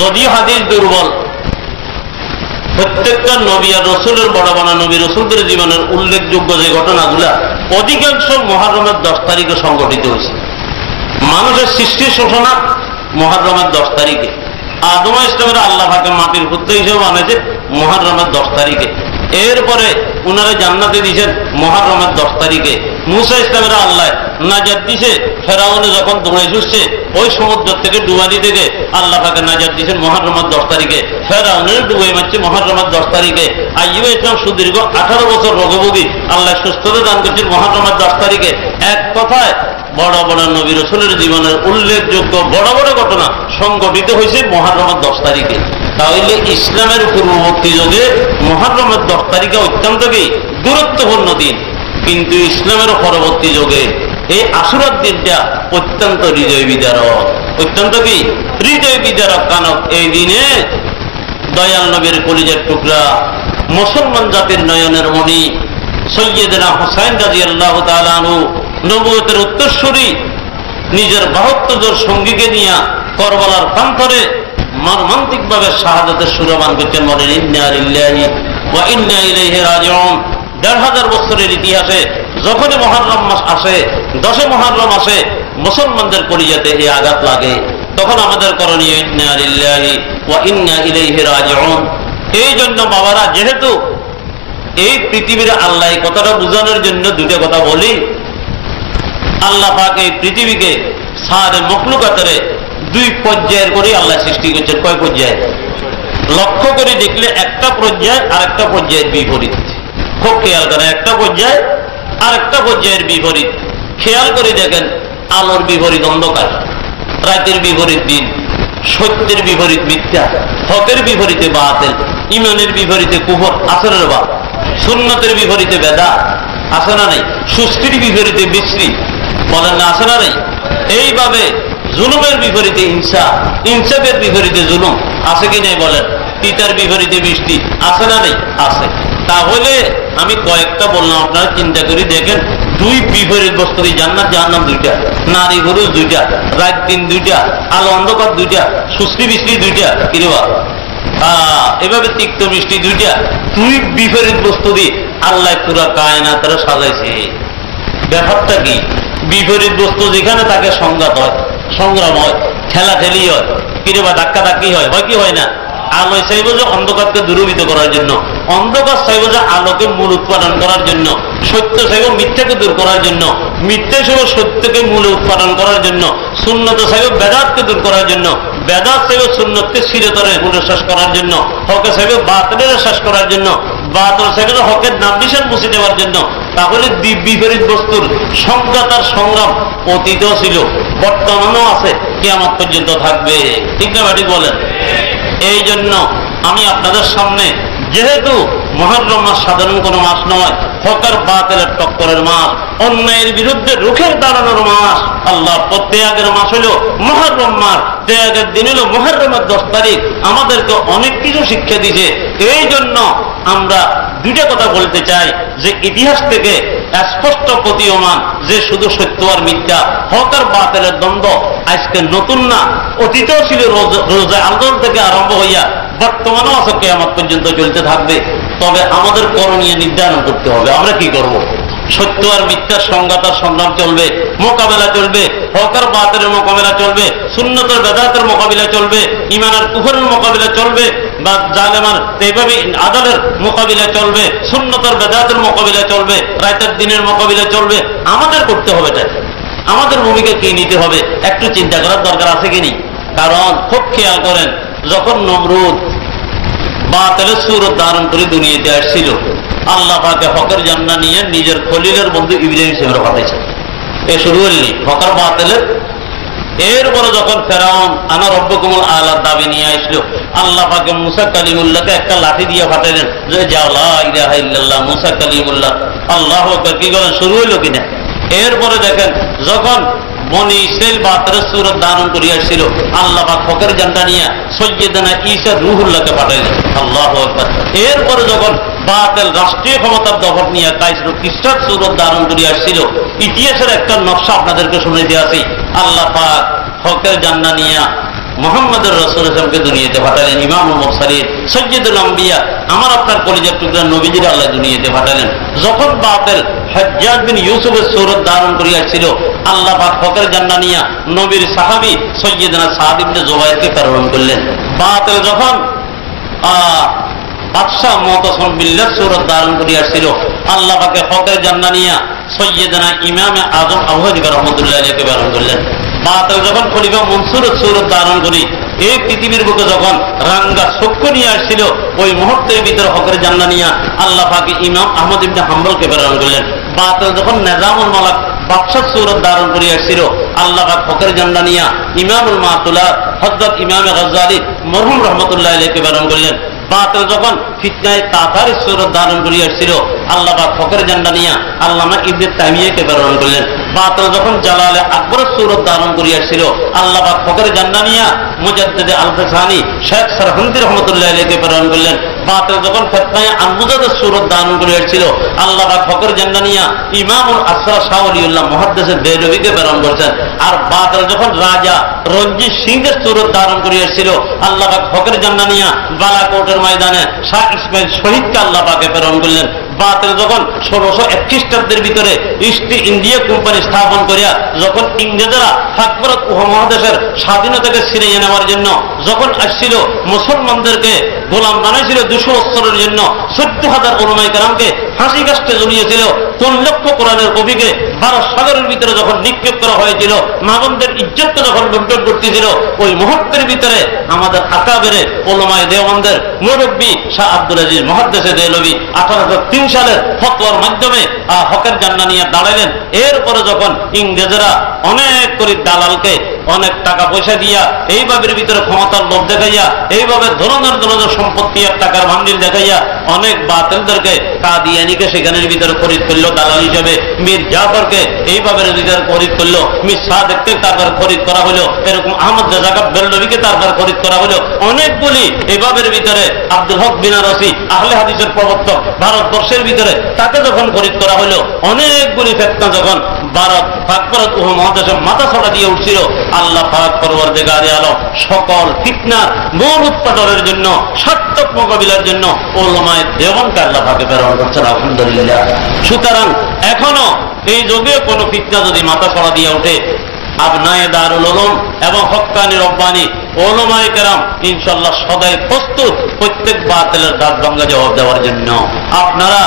যদিও হাদিস দুর্বল, প্রত্যেকটা নবী আর রসুলের, বড় বড় নবী রসুলদের জীবনের উল্লেখযোগ্য যে ঘটনাগুলা অধিকাংশ মুহররমের 10 তারিখে সংঘটিত হয়েছে। মানুষের সৃষ্টির সূচনা মুহররমের 10 তারিখে। আদম ইসলামের আল্লাহ পাকে মাটির পুত্র হিসেবে বানাইছে মুহররমের 10 তারিখে। এরপরে উনারা জান্নাতে দিয়েছেন মুহররমের 10 তারিখে। মুসা ইসলামের আল্লাহ নাজাত দিছে, ফেরাউনে যখন দৌড়ে ছুটছে ওই সমুদ্র থেকে, ডুবানি থেকে আল্লাহ পাকে নাজাত দিয়েছেন মুহররমের 10 তারিখে। ফেরাউনের ডুবে মারছে মুহররমের 10 তারিখে। আইয়ুব ইসলাম সুদীর্ঘ 18 বছর রোগভোগী, আল্লাহ সুস্থতা দান করছেন মুহররমের 10 তারিখে। এক কথায় বড় বড় নবী রাসূলের জীবনের উল্লেখযোগ্য বড় বড় ঘটনা সংঘটিত হয়েছে মুহররমের 10 তারিখে। তাহলে ইসলামের পূর্ববর্তী যুগে মুহররমের 10 তারিখে অত্যন্ত কি গুরুত্বপূর্ণ দিন, কিন্তু ইসলামের পরবর্তী যুগে এই আশুরার দিনটা অত্যন্ত হৃদয় বিদারক, অত্যন্ত কি হৃদয় বিদারক। কারণ এই দিনে দয়াল নবীর কলিজার টুকরা, মুসলমান জাতির নয়নের মণি সৈয়দনা হুসাইন রাদিয়াল্লাহু তাআলা আনহু, নবুয়তের উত্তরসূরি, নিজের 72 জন সঙ্গীকে নিয়ে করবালার প্রান্তরে মর্মান্তিকভাবে শাহাদাতের সুরমান করছেন। বলেন ইন্না লিল্লাহি ওয়া ইন্না ইলাইহি রাজিউন। 1500 বছরের ইতিহাসে যখনই মুহররম মাস আসে, 10 মুহররম আসে, মুসলমানদের কলিজাতে এই আঘাত লাগে, তখন আমাদের করণীয় ইন্না লিল্লাহি ওয়া ইন্না ইলাইহি রাজিউন। এই জন্য বাবারা, যেহেতু এই পৃথিবীর আল্লাহ, এই কথাটা বোঝানোর জন্য দুটো কথা বলি। আল্লাহ পাক এই পৃথিবীকে সারে মখলুকাতের 2 পর্যায়ের করে আল্লাহ সৃষ্টি করছেন। কয় পর্যায়ে? লক্ষ্য করে দেখলে একটা পর্যায় আর একটা পর্যায়ের বিপরীত। খুব খেয়াল করেন, একটা পর্যায় আর একটা পর্যায়ের বিপরীত। খেয়াল করে দেখেন, আলোর বিপরীত অন্ধকার, রাতের বিপরীত দিন, সত্যের বিপরীত মিথ্যা, হকের বিপরীতে বাতিল, ইমানের বিপরীতে কুফর, আসরের বা সুন্নতের বিপরীতে বেদাত, আছে না নেই? সুস্থির বিপরীতে বিশ্রী, বলেন না আছে না নেই? এইভাবে জুলুমের বিপরীতে হিংসা, ইনসাফের বিপরীতে জুলুম, আছে কি নেই বলেন? তিতার বিপরীতে বৃষ্টি, আছে না নেই? আছে। তাহলে আমি কয়েকটা বললাম, আপনারা চিন্তা করে দেখেন, 2 বিপরীত বস্তু, জান্নাত জাহান্নাম 2টা, নারী পুরুষ 2টা, রাত দিন 2টা, আলো অন্ধকার 2টা, সুস্থি বৃষ্টি 2টা, কিরবা এভাবে তিক্ত মিষ্টি 2টা, 2 বিপরীত বস্তু দিয়ে আল্লাহ পুরা কায়নাত সাজাইছে। ব্যাপারটা কি? বিপরীত বস্তু যেখানে তাকে সংঘাত হয়, সংগ্রাম হয়, ঠেলাঠেলি হয়, কিরবা ধাক্কা ধাক্কি হয়, হয় কি হয় না? আলো চাইব যে অন্ধকারকে দূরীভূত করার জন্য, অন্ধকার চাইব যে আলোকে মূল উৎপাদন করার জন্য, সত্য চাইব মিথ্যাকে দূর করার জন্য, মিথ্যা চাইব সত্যকে মূলে উৎপাদন করার জন্য, সুন্নত চাইব বেদাতকে দূর করার জন্য, বেদাত চাইব সুন্নতকে চিরতরে শেষ করার জন্য, হকে চাইব বাতিলের শেষ করার জন্য, বাতিল চাইব হকের নাম নিশান মুছে দেওয়ার জন্য। তাহলে বিপরীত বস্তুর সংঘাত আর সংগ্রাম অতীতও ছিল, বর্তমানও আছে, কিয়ামত পর্যন্ত থাকবে। ঠিক না ঠিক বলেন? এই জন্য আমি আপনাদের সামনে, যেহেতু মুহররম মাস সাধারণ কোনো মাস নয়, হকের বাতিলের টক্করের মাস, অন্যায়ের বিরুদ্ধে রুখে দাঁড়ানোর মাস, আল্লাহ ত্যাগের মাস হলো মুহররম মাস, ত্যাগের দিন হলো মুহররমের 10 তারিখ, আমাদেরকে অনেক কিছু শিক্ষা দিয়েছে। এই জন্য আমরা দুইটা কথা বলতে চাই যে ইতিহাস থেকে স্পষ্ট প্রতীয়মান যে শুধু সত্য আর মিথ্যা, হক আর বাতিলের দ্বন্দ্ব আজকে নতুন না, অতীতেও ছিল, রোজা আন্দোলন থেকে আরম্ভ হইয়া বর্তমানেও আছে, কিয়ামত পর্যন্ত চলতে থাকবে। তবে আমাদের করণীয় নির্ধারণ করতে হবে, আমরা কি করব। সত্য আর মিথ্যার সংঘাত আর সংগ্রাম চলবে, মোকাবেলা চলবে, হক আর বাতিলের মোকাবেলা চলবে, সুন্নতের বেদাতের মোকাবিলা চলবে, ঈমান আর কুফরের মোকাবিলা চলবে, বা জালেমার এইভাবে আদালের মোকাবিলা চলবে, সুন্নতের বেদাতের মোকাবিলা চলবে, রাতের দিনের মোকাবিলা চলবে। আমাদের করতে হবে এটা, আমাদের ভূমিকা কি নিতে হবে একটু চিন্তা করার দরকার আছে কি নেই। কারণ খুব খেয়াল করেন, যখন নমরুদ বাতিলের সুরত ধারণ করে দুনিয়াতে আসছিল, আল্লাহ পাকে হকের জান্নাত নিয়ে নিজের খলিলের বন্ধু ইব্রাহিম সাহেবের পাঠাইছে। এ শুরু হলি হকের বাতিলের। এরপরে যখন ফেরাউন আনা রব্বুকুমুল আলার দাবি নিয়ে আসলো, আল্লাহ পাকে মুসা কালিমুল্লাহকে একটা লাঠি দিয়ে পাঠাইলেন যে যাও লা ইলাহা ইল্লাল্লাহ মুসা কালিমুল্লাহ, আল্লাহু আকবার। কি করেন, শুরু হইল কিনা। এরপরে দেখেন যখন বনি ইসরাইল বাতিলের সুরত ধারণ করে আসছিল, আল্লাহ পাক হকের জান্নাত নিয়ে সাইয়্যিদানা ঈসা রূহুল্লাহকে পাঠাইলেন, আল্লাহু আকবার। এরপরে যখন বাতিল রাষ্ট্রীয় ক্ষমতার দখল নিয়ে কায়সর খ্রিস্টান সুরত ধারণ করে আসছিল, ইতিহাসের একটা নকশা আপনাদেরকে শুনাইতে আসি। আল্লাহ পাক হকের জান্নাত নিয়ে মুহাম্মদুর রাসূলুল্লাহকে দুনিয়াতে পাঠালেন, ইমামুল মুরসালিন সাইয়্যিদুল আম্বিয়া, আমার আপনার কলিজার টুকরা নবীজির আল্লাহ দুনিয়াতে পাঠালেন। যখন বাতিল হাজ্জাজ বিন ইউসুফের সুরত ধারণ করে আসছিল, আল্লাহ পাক হকের জান্নাত নিয়ে নবীর সাহাবী সাইয়্যিদনা সাদ ইবনে জুবাইরকে প্রেরণ করলেন। বাতিল যখন বাদশাহ মুতাসিম বিল্লাহ সুরত ধারণ করে আসছিল, আল্লাহ পাকে হকের জান্নাত নিয়ে সাইয়্যিদনা ইমামে আযম আবু হানিফা রাহমাতুল্লাহি আলাইহিকে প্রেরণ করলেন। বাতিল যখন খলিফা মনসুরের সুরত ধারণ করি এই পৃথিবীর বুকে যখন রাঙ্গা চক্ষু নিয়ে আসছিল, ওই মুহূর্তের ভিতরে হকের জান্নাত নিয়ে আল্লাহ পাক ইমাম আহমদ ইবনে হাম্বলকে প্রেরণ করলেন। বাতিল যখন নিজামুল মালাক বাদশাহ সুরত ধারণ করে আসছিল, আল্লাহ পাক হকের জান্নাত নিয়ে ইমামুল মাতুলা হযরত ইমামে গজ্জালি মরহুম রাহমাতুল্লাহি আলাইহিকে প্রেরণ করলেন। বাতিল যখন ফিতনায়ে তাতার সুরত ধারণ করে আসছিল, আল্লাহ পাক হকের জান্নাত নিয়ে আল্লামা ইবনে তাইমিয়াকে প্রেরণ করলেন। বাতিল যখন জালালে আকবরের সুরত ধারণ করে আসছিল, আল্লাহ পাক হকের জান্নাত নিয়ে মুজাদ্দিদে আল-ফিসানি শেখ সরহন্দি রাহমাতুল্লাহি আলাইহিকে প্রেরণ করলেন। বাতিল যখন ফিতনায়ে আনমুজাদের সুরত ধারণ করে আসছিল, আল্লাহ পাক হকের জান্নাত নিয়ে ইমামুল আসরা শাহ ওলিউল্লাহ মুহাদ্দিস দেহলভীকে প্রেরণ করেছেন। আর বাতিল যখন রাজা রঞ্জিত সিংহের সুরত ধারণ করে আসছিল, আল্লাহ পাক হকের জান্নাত নিয়ে বালাকোটের ময়দানে শাহ ইসমাইল শহীদকে আল্লাহ পাকে প্রেরণ করলেন। বাতিল যখন 1601 খ্রিস্টাব্দের ভিতরে ইস্ট ইন্ডিয়া কোম্পানি স্থাপন করিয়া যখন ইংরেজরা ভারত উপমহাদেশের স্বাধীনতাকে ছিনিয়ে নেওয়ার জন্য যখন আসছিল, মুসলমানদেরকে গোলাম বানাইছিল 200 বছরের জন্য, 14,000 উলামায়ে কেরামকে ফাঁসি কাস্টে ঝুলিয়েছিল, 3 লক্ষ কোরআনের কবিকে 12 সাগরের ভিতরে যখন নিক্ষেপ করা হয়েছিল, মাগমদের ইজ্জতকে যখন লুণ্ঠন করতেছিল, ওই মুহূর্তের ভিতরে আমাদের আকাবেরে উলামায়ে দেওবন্দের মুরব্বী শাহ আব্দুল আজিজ মুহাদ্দিস দেহলভী 1803 সালের ফতোয়ার মাধ্যমে হকের জান্নাত নিয়ে দাঁড়ালেন। এরপরে যখন ইংরেজরা অনেক করে দালালকে অনেক টাকা পয়সা দিয়া এইভাবে ভিতরে ক্ষমতার লোভ দেখাইয়া এইভাবে ধরনের ধরনের সম্পত্তি আর টাকার ভান্ডিল দেখাইয়া অনেক বাতিলদেরকে কাদিয়ানীকে সেখানের ভিতরে খরিদ করলো দালাল হিসেবে, মীর জাফরকে এইভাবে ভিতরে খরিদ করলো, মীর সাদেককে তারপর খরিদ করা হলো, এরকম আহমদ জাকাব বেলনবীকে তারপর খরিদ করা হলো। অনেকগুলি এইভাবে ভিতরে আব্দুল হক বিনারসি আহলে হাদিসের প্রবর্তক ভারতবর্ষের ভিতরে তাকে যখন খরিদ করা হলো, অনেকগুলি ফিতনা যখন ভারত উপমহাদেশে মাথা ছড়া দিয়ে উঠছিল, আল্লাহ পাক পরওয়ারদিগারে আলম সকল ফিতনার মূল উৎপাদনের জন্য সার্থক মোকাবিলার জন্য উলামায়ে দেওবন্দকে আল্লাহ পাকে প্রেরণ করছেন, আলহামদুলিল্লাহ। সুতরাং এখনো এই যুগে কোনো ফিতনা যদি মাথা ছড়া দিয়ে ওঠে, আবনায়ে দারুল উলুম এবং হক্কানি রব্বানি ওলামায়ে কেরাম ইনশাআল্লাহ সদাই প্রস্তুত প্রত্যেক বাতিলের দাঁত ভাঙা জবাব দেওয়ার জন্য। আপনারা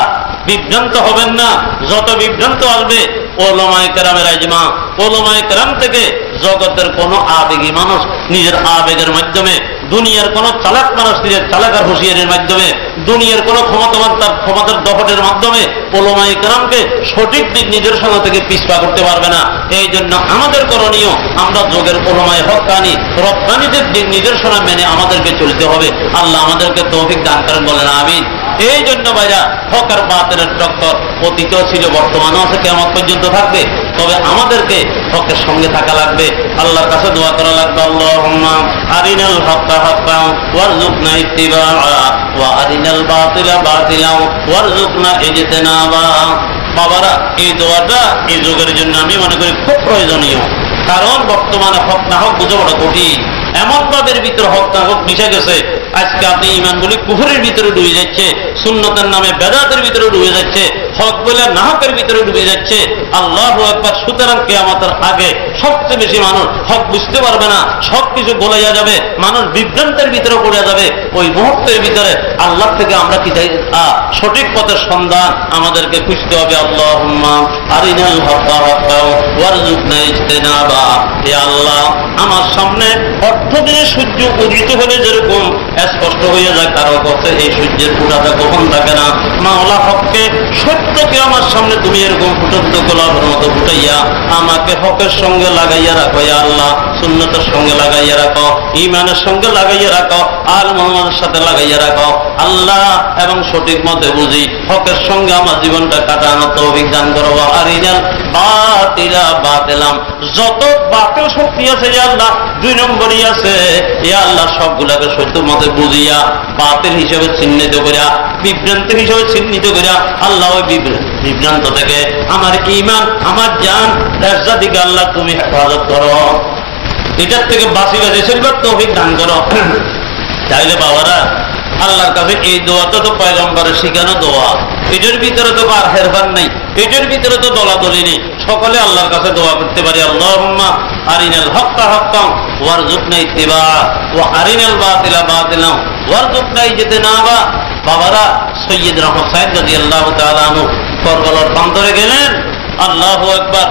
বিভ্রান্ত হবেন না। যত বিভ্রান্ত আসবে ওলামায়ে কেরামের ইজমা, ওলামায়ে কেরাম থেকে জগতের কোন আবেগী মানুষ নিজের আবেগের মাধ্যমে, দুনিয়ার কোন চালাক মানুষ নিজের চালাক আর হুঁশিয়ারির মাধ্যমে, দুনিয়ার কোন ক্ষমতাবান তার ক্ষমতার দপটের মাধ্যমে ওলামায়ে কেরামকে সঠিক দিক নির্দেশনা থেকে পিছপা করতে পারবে না। এই জন্য আমাদের করণীয়, আমরা যোগের ওলামায়ে হক্কানি রব্বানীদের দিক নির্দেশনা মেনে আমাদেরকে চলতে হবে। আল্লাহ আমাদেরকে তৌফিক দান করেন, বলেন আমিন। এই জন্য ভাইরা, হক আর বাতিলের টক্কর অতীতও ছিল, বর্তমানও আছে, কিয়ামত পর্যন্ত থাকবে। তবে আমাদেরকে হকের সঙ্গে থাকা লাগবে, আল্লাহর কাছে দোয়া করা লাগবে, আল্লাহুম্মা আরিনাল হক্কা হক্কান ওয়ারযুকনা ইত্তিবাআ ওয়া আরিনাল বাতিলা বাতিলান ওয়ারযুকনা ইজতিনাবা। বাবারা, এই দোয়াটা এই যুগের জন্য আমি মনে করি খুব প্রয়োজনীয়। কারণ বর্তমানে হক না হক বুঝে বড় কঠিন। এমন ভাবের ভিতরে হক না হক মিশে গেছে, আজকে আপনি ইমানগুলি কুফরের ভিতরে ডুবে যাচ্ছে, সুন্নতের নামে বেদাতের ভিতরে ডুবে যাচ্ছে, হক বলে না হকের ভিতরে ডুবে যাচ্ছে। আল্লাহু আকবার। সুতরাং কিয়ামতের আগে সবচেয়ে বেশি মানুষ হক বুঝতে পারবে না, সবকিছু গোলাইয়া যাবে, মানুষ বিভ্রান্তের ভিতরে পড়ে যাবে। ওই মুহূর্তের ভিতরে আল্লাহ থেকে আমরা কি চাই? সঠিক পথের সন্ধান আমাদেরকে খুঁজতে হবে। আল্লাহুম্মা আরিনাল হক্কা হক্কান ওয়ারযুকনা ইজতিনাবা। হে আল্লাহ, আমার সামনে অর্ধদিনে সূর্য উদিত হলে যেরকম স্পষ্ট হয়ে যায়, কারো কাছে এই সূর্যের ফুটাটা কখন থাকে না। মাওলা, হককে সত্যকে আমার সামনে তুমি এরকম ফুটন্ত গোলাপের মতো ফুটাইয়া আমাকে হকের সঙ্গে লাগাইয়া রাখো। ইয়া আল্লাহ, সুন্নতের সঙ্গে লাগাইয়া রাখো, ঈমানের সঙ্গে লাগাইয়া রাখো, আল মুহাম্মাদের সাথে লাগাইয়া রাখো আল্লাহ, এবং সঠিক মতে বুঝি হকের সঙ্গে আমার জীবনটা কাটানোর তৌফিক দান করো। আরিনাল বাতিলা বাতিলাম। যত বাতিল শক্তি আছে ইয়া আল্লাহ, 2 নম্বরই আছে ইয়া আল্লাহ, সবগুলাকে সত্য মতে বুঝিয়া বাতিল হিসেবে চিহ্নিত করিয়া, বিভ্রান্ত হিসেবে চিহ্নিত করিয়া আল্লাহ ওই বিভ্রান্ত থেকে আমার ঈমান, আমার জান, রাজ্জাদিকে আল্লাহ তুমি হেফাজত করো, এটার থেকে বাঁচি বাঁচি চলবার তৌফিক দান করো। তাইলে বাবারা, আল্লাহর কাছে এই দোয়াটা তো পয়গম্বরের শিখানো দোয়া, এটার ভিতরে তো আর হেরফার নেই, এটার ভিতরে তো দলাদলি নেই। সকলে আল্লাহর কাছে দোয়া করতে পারি, আল্লাহুম্মা আরিনাল হক্কা হক্কান ওয়ারযুকনা ইত্তিবাআ ওয়া আরিনাল বাতিলা বাতিলান ওয়ারযুকনা ইজতিনাবা। বাবারা, সাইয়্যিদনা হুসাইন রাদিয়াল্লাহু তাআলা আনহু কারবালার প্রান্তরে গেলেন। আল্লাহু আকবার।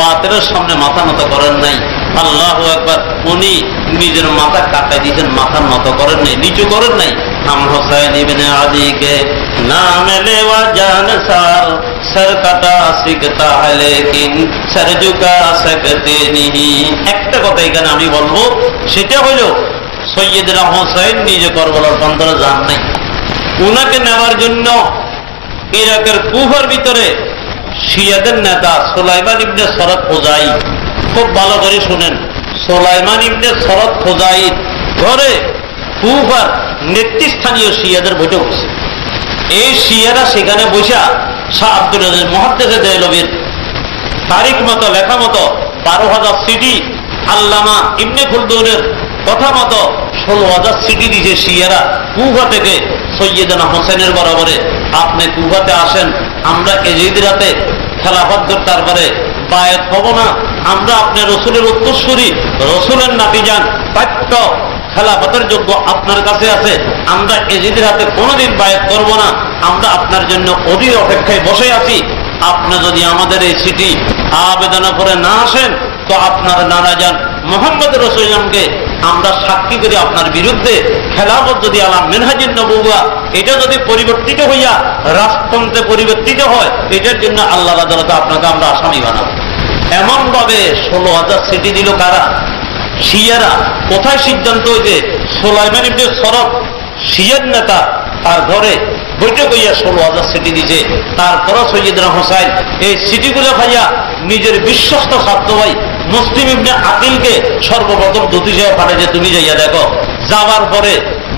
বাতিলের সামনে মাথা নত করেন নাই। আল্লাহু আকবার। উনি নিজের মাথা কাটাই দিয়েছেন, মাথা নত করেন নাই, নিচু করেন নাই। हम हुसैन इब्ने अली के नाम लेवा जान सार सर काटा सीखता है लेकिन सर झुका सकते नहीं। একটা কথা এখানে আমি বলবো, সেটা হলো সৈয়দনা হুসাইন নিজে কারবালার প্রান্তরে যান নাই। উনাকে নেওয়ার জন্য ইরাকের কুফার ভিতরে শিয়াদের নেতা সুলাইমান ইবনে সরদ খোজাই, খুব ভালো করে শুনেন, সুলাইমান ইবনে সরদ খোজাই ঘরে কুফার নেতৃস্থানীয় শিয়াদের বৈঠক হয়েছে। এই শিয়ারা সেখানে বসা শাহ আব্দুল আজিজ মুহাদ্দিস দেহলভির তারিখ মতো লেখা মতো 12,000 সিটি, আল্লামা ইবনে খুলদুনের কথা মতো 16,000 সিটি দিয়েছে শিয়ারা কুফা থেকে সৈয়দনা হোসেনের বরাবরে। আপনি কুফাতে আসেন, আমরা এজিদ রাতে খেলাফত তারপরে বায়াত হব না, আমরা আপনার রসুলের উত্তরসূরি, রসুলের নাতিজান, প্রাপ্য খেলাফতের যোগ্য আপনার কাছে আছে, আমরা এজিদের হাতে কোনোদিন বায়াত করব না, আমরা আপনার জন্য অধীর অপেক্ষায় বসে আছি। আপনি যদি আমাদের এই চিঠি আবেদন করে না আসেন, তো আপনার নানা যান মুহাম্মদ রাসূলুল্লাহকে আমরা সাক্ষী করি আপনার বিরুদ্ধে। খেলাফত যদি আলা মিনহাজুন নবুওয়া এটা যদি পরিবর্তিত হইয়া রাজতন্ত্রে পরিবর্তিত হয়, এটার জন্য আল্লাহর আদালতে আপনাকে আমরা আসামি বানাবো। এমন ভাবে 16,000 সিটি দিল কারা? শিয়ারা। কোথায় সিদ্ধান্ত হয়েছে? সুলাইমান ইবনে সরদ শিয়ার নেতা, তার ঘরে বৈঠক হইয়া 16,000 সিটি দিছে। তারপরও সৈয়দনা হুসাইন এই সিটিগুলো খাইয়া নিজের বিশ্বস্ত ছাত্র ভাই মুসলিম ইবনে আকিলকে সর্বপ্রথম দূত হিসেবে পাঠাইছে, তুমি যাইয়া দেখো। যাওয়ার পরে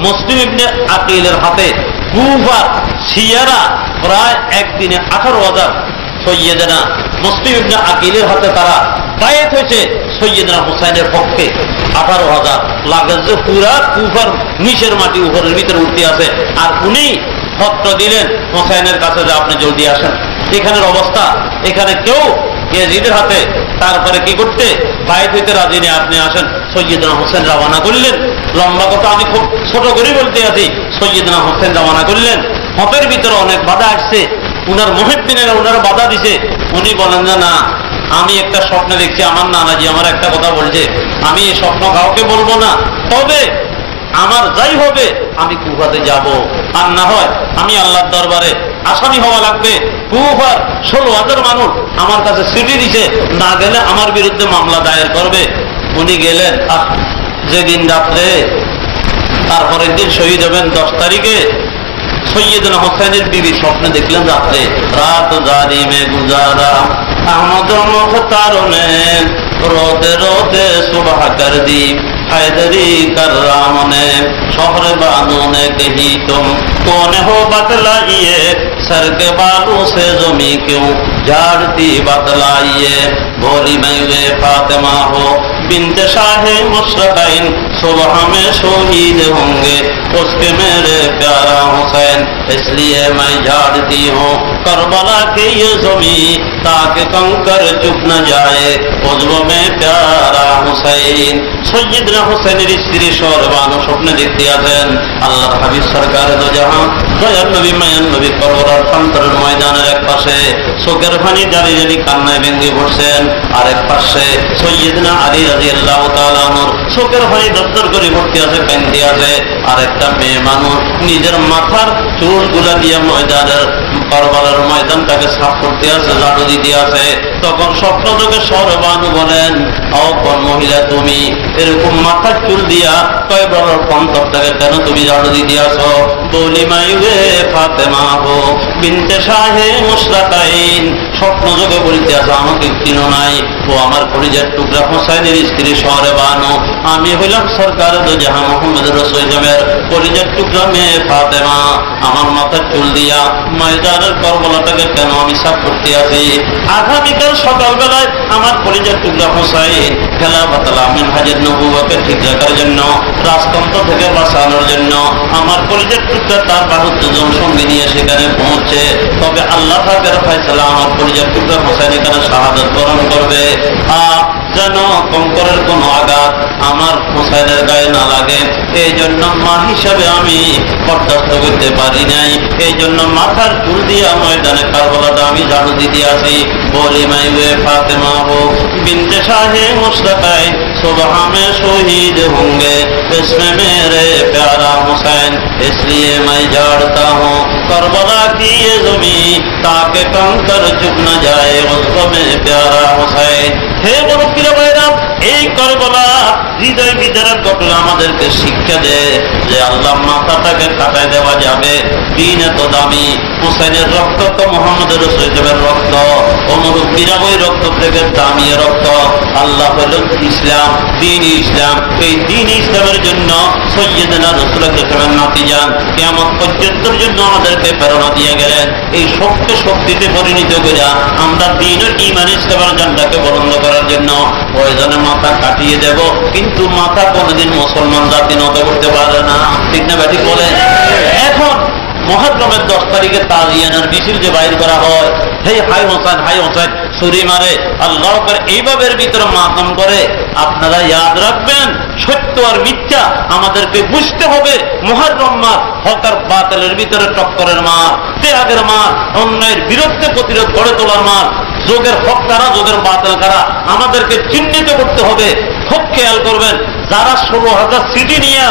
মুসলিম ইবনে আকিলের হাতে কুফার শিয়ারা প্রায় একদিনে 18,000 সৈয়দনা মুসলিম ইবনে আকিলের হাতে তারা বায়াত হয়েছে সৈয়দনা হুসাইনের পক্ষে। 18,000 লাগে যে পুরা কুফার নিচের মাটি উপরের ভিতরে উঠতে আছে। আর উনি পত্র দিলেন হুসাইনের কাছে যে আপনি জলদি আসেন। এখানের অবস্থা, এখানে কেউ ইয়াজিদের হাতে। তারপরে কি করতে বাইত হইতে রাজি নেই, আপনি আসেন। সৈয়দনা হোসেন রওনা করলেন। লম্বা কথা আমি খুব ছোট করে বলতে আছি। সৈয়দনা হোসেন রওনা করলেন। হপের ভিতরে অনেক বাধা আসছে, উনার মুহিব্বিনেরা উনার বাধা দিছে। উনি বলেন যে না, আমি একটা স্বপ্নে দেখছি, আমার নানাজি আমার একটা কথা বলছে, আমি এই স্বপ্ন কাউকে বলবো না, তবে আমার যাই হবে আমি কুফাতে যাব, আর না হয় আমি আল্লাহর দরবারে আসামি হওয়া লাগবে। কুফার 16,000 মানুষ আমার কাছে চিঠি দিছে, না গেলে আমার বিরুদ্ধে মামলা দায়ের করবে। উনি গেলেন। যেদিন রাত্রে, তারপরের দিন শহীদ হবেন 10 তারিখে, সৈয়দনা হোসেনের বিবি স্বপ্নে দেখলেন রাত্রে, রাত জারি মে গুজারা আহমদ মুখতার ने रोते रोते सुबह कर दी हैदरी कर्राम ने शोहर बानू ने कही तुम कौन हो बतलाइए सर के बालों से जमी क्यों झाड़ती बतलाइए बोली मैं वे फातिमा हो बिन्त शाहे मुशरकैन सुबह में शहीद होंगे उसके मेरे प्यारा हुसैन इसलिए मैं झाड़ती हूँ करबला के ये जमी ताकि कंकर चुप न जाए उज्व में प्यारा हुसैन। सैयदना हुसैনের স্ত্রী সরবানো স্বপ্নে দেখতে আছেন আল্লাহর হাবিব সরকার দো জাহান দয়ার নবী মায়ান নবী করবলার প্রান্তরের ময়দানের এক পাশে চোখের পানি জারি জারি কান্নায় ভেঙে পড়ছেন, আর এক পাশে সৈয়দনা আলী রাদিয়াল্লাহু তাআলা আনহুর চোখের পানি দরদর করে পড়তে আছে, কাঁদতে আছে। আর একটা মেয়ে মানুষ নিজের মাথার চুলগুলা দিয়ে ময়দানের কারবালার ময়দানটাকে সাফ করতে আছে, ঝাড়ু দিতে আছে। তখন স্বপ্ন যোগে সরবানু বলেন, ও কোন মহিলা তুমি এরকম মাথার চুল দিয়া কয়বার পন্তরটাকে কেন তুমি ঝাড়ু দিতে আসো? বলি মাইবে ফাতেমা হো বিনতে শাহে মুশরাকাইন। স্বপ্ন যোগে বলতে আছে, আমাকে চিনো নাই, ও আমার কলিজার টুকরা হোসেনের স্ত্রী সরবানু, আমি হইলাম সরকার দো জাহান মুহাম্মদ রাসূলের কলিজার টুকরা মেয়ে ফাতেমা। আমার মাথার চুল দিয়া ময়দানের করবলাটাকে কেন আমি সাফ করতে আছি? আগামীকাল সকালবেলায় আমার কলিজার টুকরা হোসেন খেলাফাতাল মিনহাজের নবুওয়াতকে ঠিক রাখার জন্য, রাজতন্ত্র থেকে বাঁচানোর জন্য আমার কলিজার টুকরা তার বাহুত্তজন সঙ্গে নিয়ে সেখানে পৌঁছে। তবে আল্লাহ পাকের ফয়সালা আমার কলিজার টুকরা হোসেন এখানে শাহাদাত বরণ করবে। যেন কঙ্করের কোনো আঘাত আমার হোসেনের গায়ে না লাগে, এই জন্য মা হিসাবে আমি বরদাস্ত করতে পারি নাই। এই জন্য মাথার চুল দিয়া ময়দানে কারবালাটা আমি ঝাড়ু দিতে আসি। বলি মাইবে ফাতেমা হো বিনতে শাহে মুশরকাইন सुबह में शहीद होंगे इसमें मेरे प्यारा हुसैन इसलिए मैं झाड़ता हूँ करबला की ये ज़मीन ताकि कंकर चुप न जाए उसको में प्यारा हुसैन। हे মুরব্বিরা ভাইরা, এই কারবালা হৃদয় বিদারক ঘটনা আমাদেরকে শিক্ষা দেয় যে আল্লাহ মাথাটাকে কাটায় দেওয়া যাবে। দিন এত দামি, হুসেনের রক্ত তো মুহাম্মদ রাসূলের রক্ত, ও মুরব্বিরা ওই রক্ত থেকে দামি রক্ত। আল্লাহ হলো ইসলাম, দিন ইসলাম। এই দিন ইসলামের জন্য সৈয়দনা রাসূলুল্লাহ নাতি যান কিয়ামত পর্যন্তের জন্য আমাদেরকে প্রেরণা দিয়ে গেলেন। এই শক্তিতে পরিণত করে আমরা দিন ও ঈমান ইসলামের জান্নাতকে বরণ করার জন্য প্রয়োজনে মাথা কাটিয়ে দেব, কিন্তু মাথা কোনোদিন মুসলমান জাতি নত করতে পারে না। ঠিক না ব্যাটি বলে? এখন মুহররমের 10 তারিখে তাজিয়ানের মিছিল যে বাইর করা হয়, হে হাই হোসেন হাই হোসেন ছুরি মারে আল্লাহ করে এইভাবের ভিতরে মাতম করে। আপনারা ইয়াদ রাখবেন, সত্য আর মিথ্যা আমাদেরকে বুঝতে হবে। মুহররম মাস হক আর বাতিলের ভিতরে টক্করের মাস, ত্যাগের মাস, অন্যায়ের বিরুদ্ধে প্রতিরোধ গড়ে তোলার মাস। যোগের হক কারা, যোগের বাতিল কারা আমাদেরকে চিহ্নিত করতে হবে। খুব খেয়াল করবেন, যারা 16,000 সিটি নিয়ে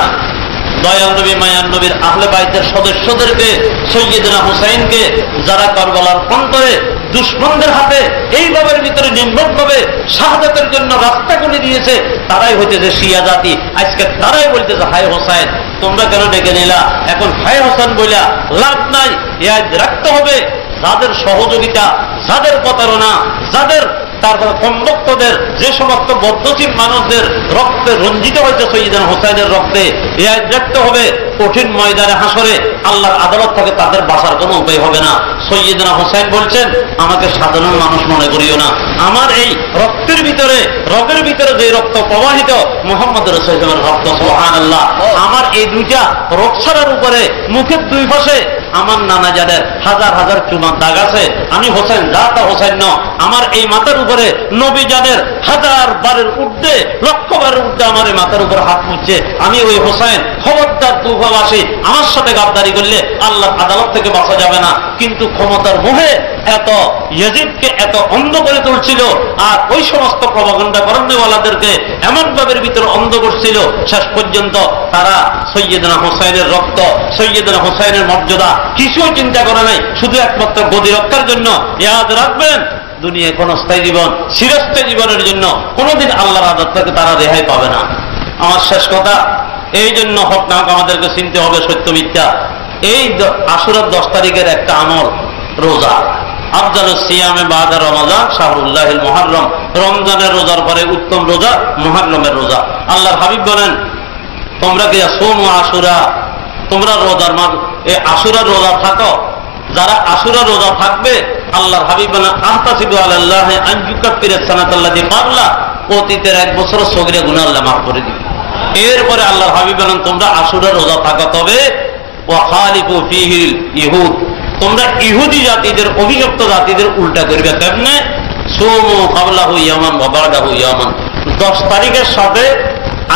দয়াল নবী মায়ান নবীর আহলে বাইতের সদস্যদেরকে, সৈয়দনা হুসাইনকে যারা কারবালার প্রান্তরে দুশমনদের হাতে এইভাবে ভিতরে নিম্নভাবে শাহাদাতের জন্য রাস্তা করে দিয়েছে, তারাই হইতেছে শিয়া জাতি। আজকে তারাই বলতেছে হায় হোসেন, তোমরা কেন ডেকে নিলা? এখন হায় হোসেন বইলা লাভ নাই। ইয়াদ রাখতে হবে, যাদের সহযোগিতা, যাদের প্রতারণা, যাদের তারপরে কমবক্তদের, যে সমস্ত বদ্ধচিত মানুষদের রক্তে রঞ্জিত হয়েছে সৈয়দনা হুসাইনের রক্তে, ইয়াদ রাখতে হবে কঠিন ময়দানে হাসরে আল্লাহর আদালত থেকে তাদের বাঁচার কোনো উপায় হবে না। সৈয়দনা হুসাইন বলছেন, আমাকে সাধারণ মানুষ মনে করিও না, আমার এই রক্তের ভিতরে, রগের ভিতরে যে রক্ত প্রবাহিত মুহাম্মদ রাসূলের রক্ত, সুবহানাল্লাহ, আমার এই দুইটা রক্সার উপরে মুখের দুই পাশে আমার নানা যাদের হাজার হাজার চুনার দাগ আছে, আমি হোসেন জাতা হোসেন ন, আমার এই মাথার উপরে নবী যাদের হাজার বারের ঊর্ধ্বে লক্ষ বারের ঊর্ধ্বে আমার এই মাথার উপরে হাত মুছছে, আমি ওই হোসেন। খবরদার কুফাবাসী, আমার সাথে গাদ্দারি করলে আল্লাহ আদালত থেকে বাঁচা যাবে না। কিন্তু ক্ষমতার মোহে এত ইয়াজিদকে এত অন্ধ করে তুলছিল, আর ওই সমস্ত প্রভাকাণ্ডা করেনওয়ালাদেরকে এমন ভাবের ভিতরে অন্ধ করছিল, শেষ পর্যন্ত তারা সৈয়দনা হোসাইনের রক্ত, সৈয়দনা হোসাইনের মর্যাদা কিছুই চিন্তা করে নাই, শুধু একমাত্র গদি রক্ষার জন্য। ইয়াদ রাখবেন, দুনিয়ায় কোন স্থায়ী জীবন, চিরস্থায়ী জীবনের জন্য কোনোদিন আল্লাহর আদর থেকে তারা রেহাই পাবে না। আমার শেষ কথা, এই জন্য হক না আমাদেরকে চিনতে হবে সত্য মিথ্যা। এই আশুরার 10 তারিখের একটা আমল রোজা, আফজালুস সিয়ামে বাদা রমাজান শাহরুল্লাহিল মুহাররম, রমজানের রোজার পরে উত্তম রোজা মুহাররমের রোজা। আল্লাহর হাবিব বলেন, তোমরা কি সোমু আশুরা, তোমরা রোজার এই আশুরার রোজা থাকো। যারা আশুরা রোজা থাকবে, আল্লাহর হাবিব বলেন আহতাসিবু আলাল্লাহি আন ইউকাফিরাস সানাতাল্লাতী ক্বাবলা, অতীতের 1 বছরের সগীরা গুনাহ আল্লাহ মাফ করে দিবে। এরপরে আল্লাহর হাবিব বলেন তোমরা আশুরা রোজা থাকো, তবে ওয়া খালিফু ফীহিল ইহুদ, তোমরা ইহুদি জাতিদের, অভিশপ্ত জাতিদের উল্টা করবে। কেমনে? সুমু ক্বাবলাহু ইয়ামান ওয়া বা'দাহু ইয়ামান, 10 তারিখের সাথে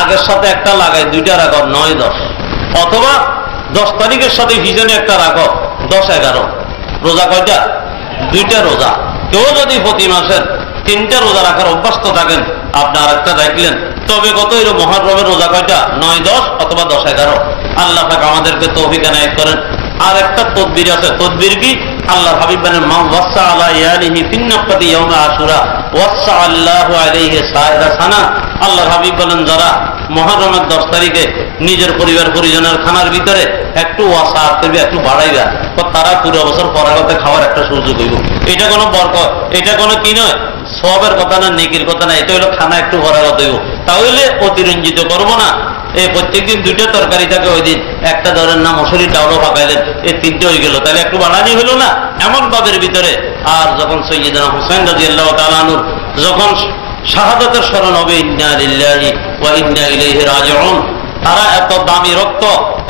আগের সাথে একটা লাগাই, 2টা রাখো 9-10, অথবা 10 তারিখের সাথে হিজনে একটা রাখো 10-11। রোজা কয়টা? 2টা রোজা। কেউ যদি প্রতি মাসের 3টা রোজা রাখার অভ্যস্ত থাকেন, আপনি আর একটা রাখলেন, তবে কত হইল মুহররমের রোজা কয়টা? 9-10 অথবা 10-11। আল্লাহ পাক আমাদেরকে তৌফিক এনায়েত করেন। আর একটা তদবির আছে, তদবির কি? আল্লাহর হাবিব বলেন মান ওয়াসা আলা ইয়ালিহি ফিন নাফাতি ইয়াউমা আশুরা ওয়াসা আল্লাহু আলাইহি সায়রা সানা। আল্লাহর হাবিব বলেন যারা মুহররমের 10 তারিখে নিজের পরিবার পরিজনের খানার ভিতরে একটু ওয়াসা করবে, একটু বাড়াইবে, তারা পুরো বছর পরাগতে খাওয়ার একটা সুযোগ হইব। এটা কোনো বরকত, এটা কোনো কি নয়, সওয়াবের কথা না, নেকির কথা না, এটা হলো খানা একটু পরাগত হইব। তাহলে অতিরঞ্জিত করবো না। এই প্রত্যেকদিন 2টা তরকারি থাকে, ওই দিন একটা ধরেন না মসুরির ডাউলও পাকাইলেন, এই 3টে হয়ে গেল, তাহলে একটু বানানি হইল না, এমন ভাবের ভিতরে। আর যখন সৈয়দনা হুসাইন রাদিয়াল্লাহু তাআলা আনহু যখন শাহাদাতের স্মরণ হবে, ইন্না লিল্লাহি ওয়া ইন্না ইলাইহি রাজিউন, তারা এত দামি রক্ত,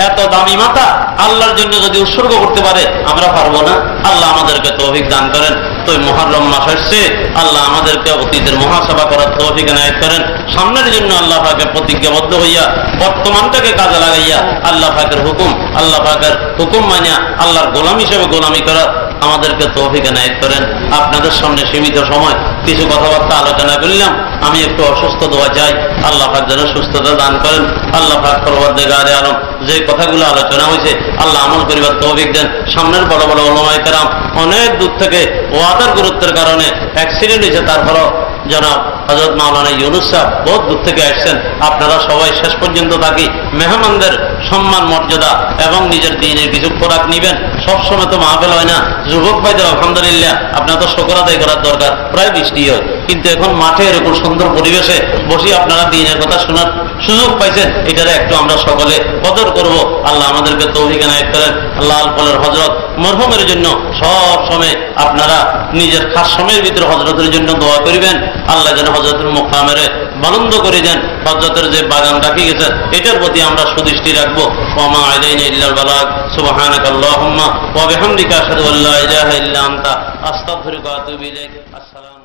এত দামি মাথা আল্লাহর জন্য যদি উৎসর্গ করতে পারে, আমরা পারবো না? আল্লাহ আমাদেরকে তৌফিক দান করেন। তো মুহররম মাস আসছে, আল্লাহ আমাদেরকে অতীতের মুহাসাবা করার তৌফিক এনায়েত করেন। সামনের জন্য আল্লাহ পাকের প্রতিজ্ঞাবদ্ধ হইয়া বর্তমানটাকে কাজে লাগাইয়া আল্লাহ পাকের হুকুম, আল্লাহ পাকের হুকুম মানিয়া আল্লাহর গোলাম হিসেবে গোলামি করার আমাদেরকে তৌফিক এনায়েত করেন। আপনাদের সামনে সীমিত সময় কিছু কথাবার্তা আলোচনা করলাম। আমি একটু অসুস্থ, দোয়া চাই আল্লাহ পাক যেন সুস্থতা দান করেন। আল্লাহ পাক পরওয়ারদিগারে আলম যে কথাগুলো আলোচনা হয়েছে আল্লাহ আমল করিবার তৌফিক দেন। সামনের বড় বড় উলামায়ে কেরাম অনেক দূর থেকে ওয়াদার গুরুত্বের কারণে অ্যাক্সিডেন্ট হয়েছে, তারপরও জনাব হযরত মাওলানা ইউনুস সাহেব বহুত দূর থেকে আসছেন। আপনারা সবাই শেষ পর্যন্ত থাকি মেহমানদের সম্মান মর্যাদা এবং নিজের দিনের কিছু খোরাক নিবেন। সবসময় তো মাহফিল হয় না। যুবক ভাইদের আলহামদুলিল্লাহ আপনার তো শুকর আদায় করার দরকার, প্রায় বৃষ্টি হয়, কিন্তু এখন মাঠে এরকম সুন্দর পরিবেশে বসে আপনারা দিনের কথা শোনার সুযোগ পাইছেন, এটারে একটু আমরা সকলে কদর করব। আল্লাহ আমাদেরকে তৌফিক এনায়েত করেন। আল্লাহ আল হযরত মরহুমের জন্য সব সময় আপনারা নিজের খাস সময়ের ভিতরে হযরতের জন্য দোয়া করবেন। আল্লাহ যেন হযরতের মুকামের বানন্দ করে দেন। হযরতের যে বাগান রাখি গেছেন এটার প্রতি আমরা সুদৃষ্টি রাখবো। ওয়া মা আলাইনা ইল্লাল বালাগ। সুবহানাকাল্লাহুম্মা ওয়া বিহামদিকা আশহাদু আল্লা ইলাহা ইল্লা আনতা আস্তাগফিরুকা ওয়া আতুবু ইলাইক। আসসালামু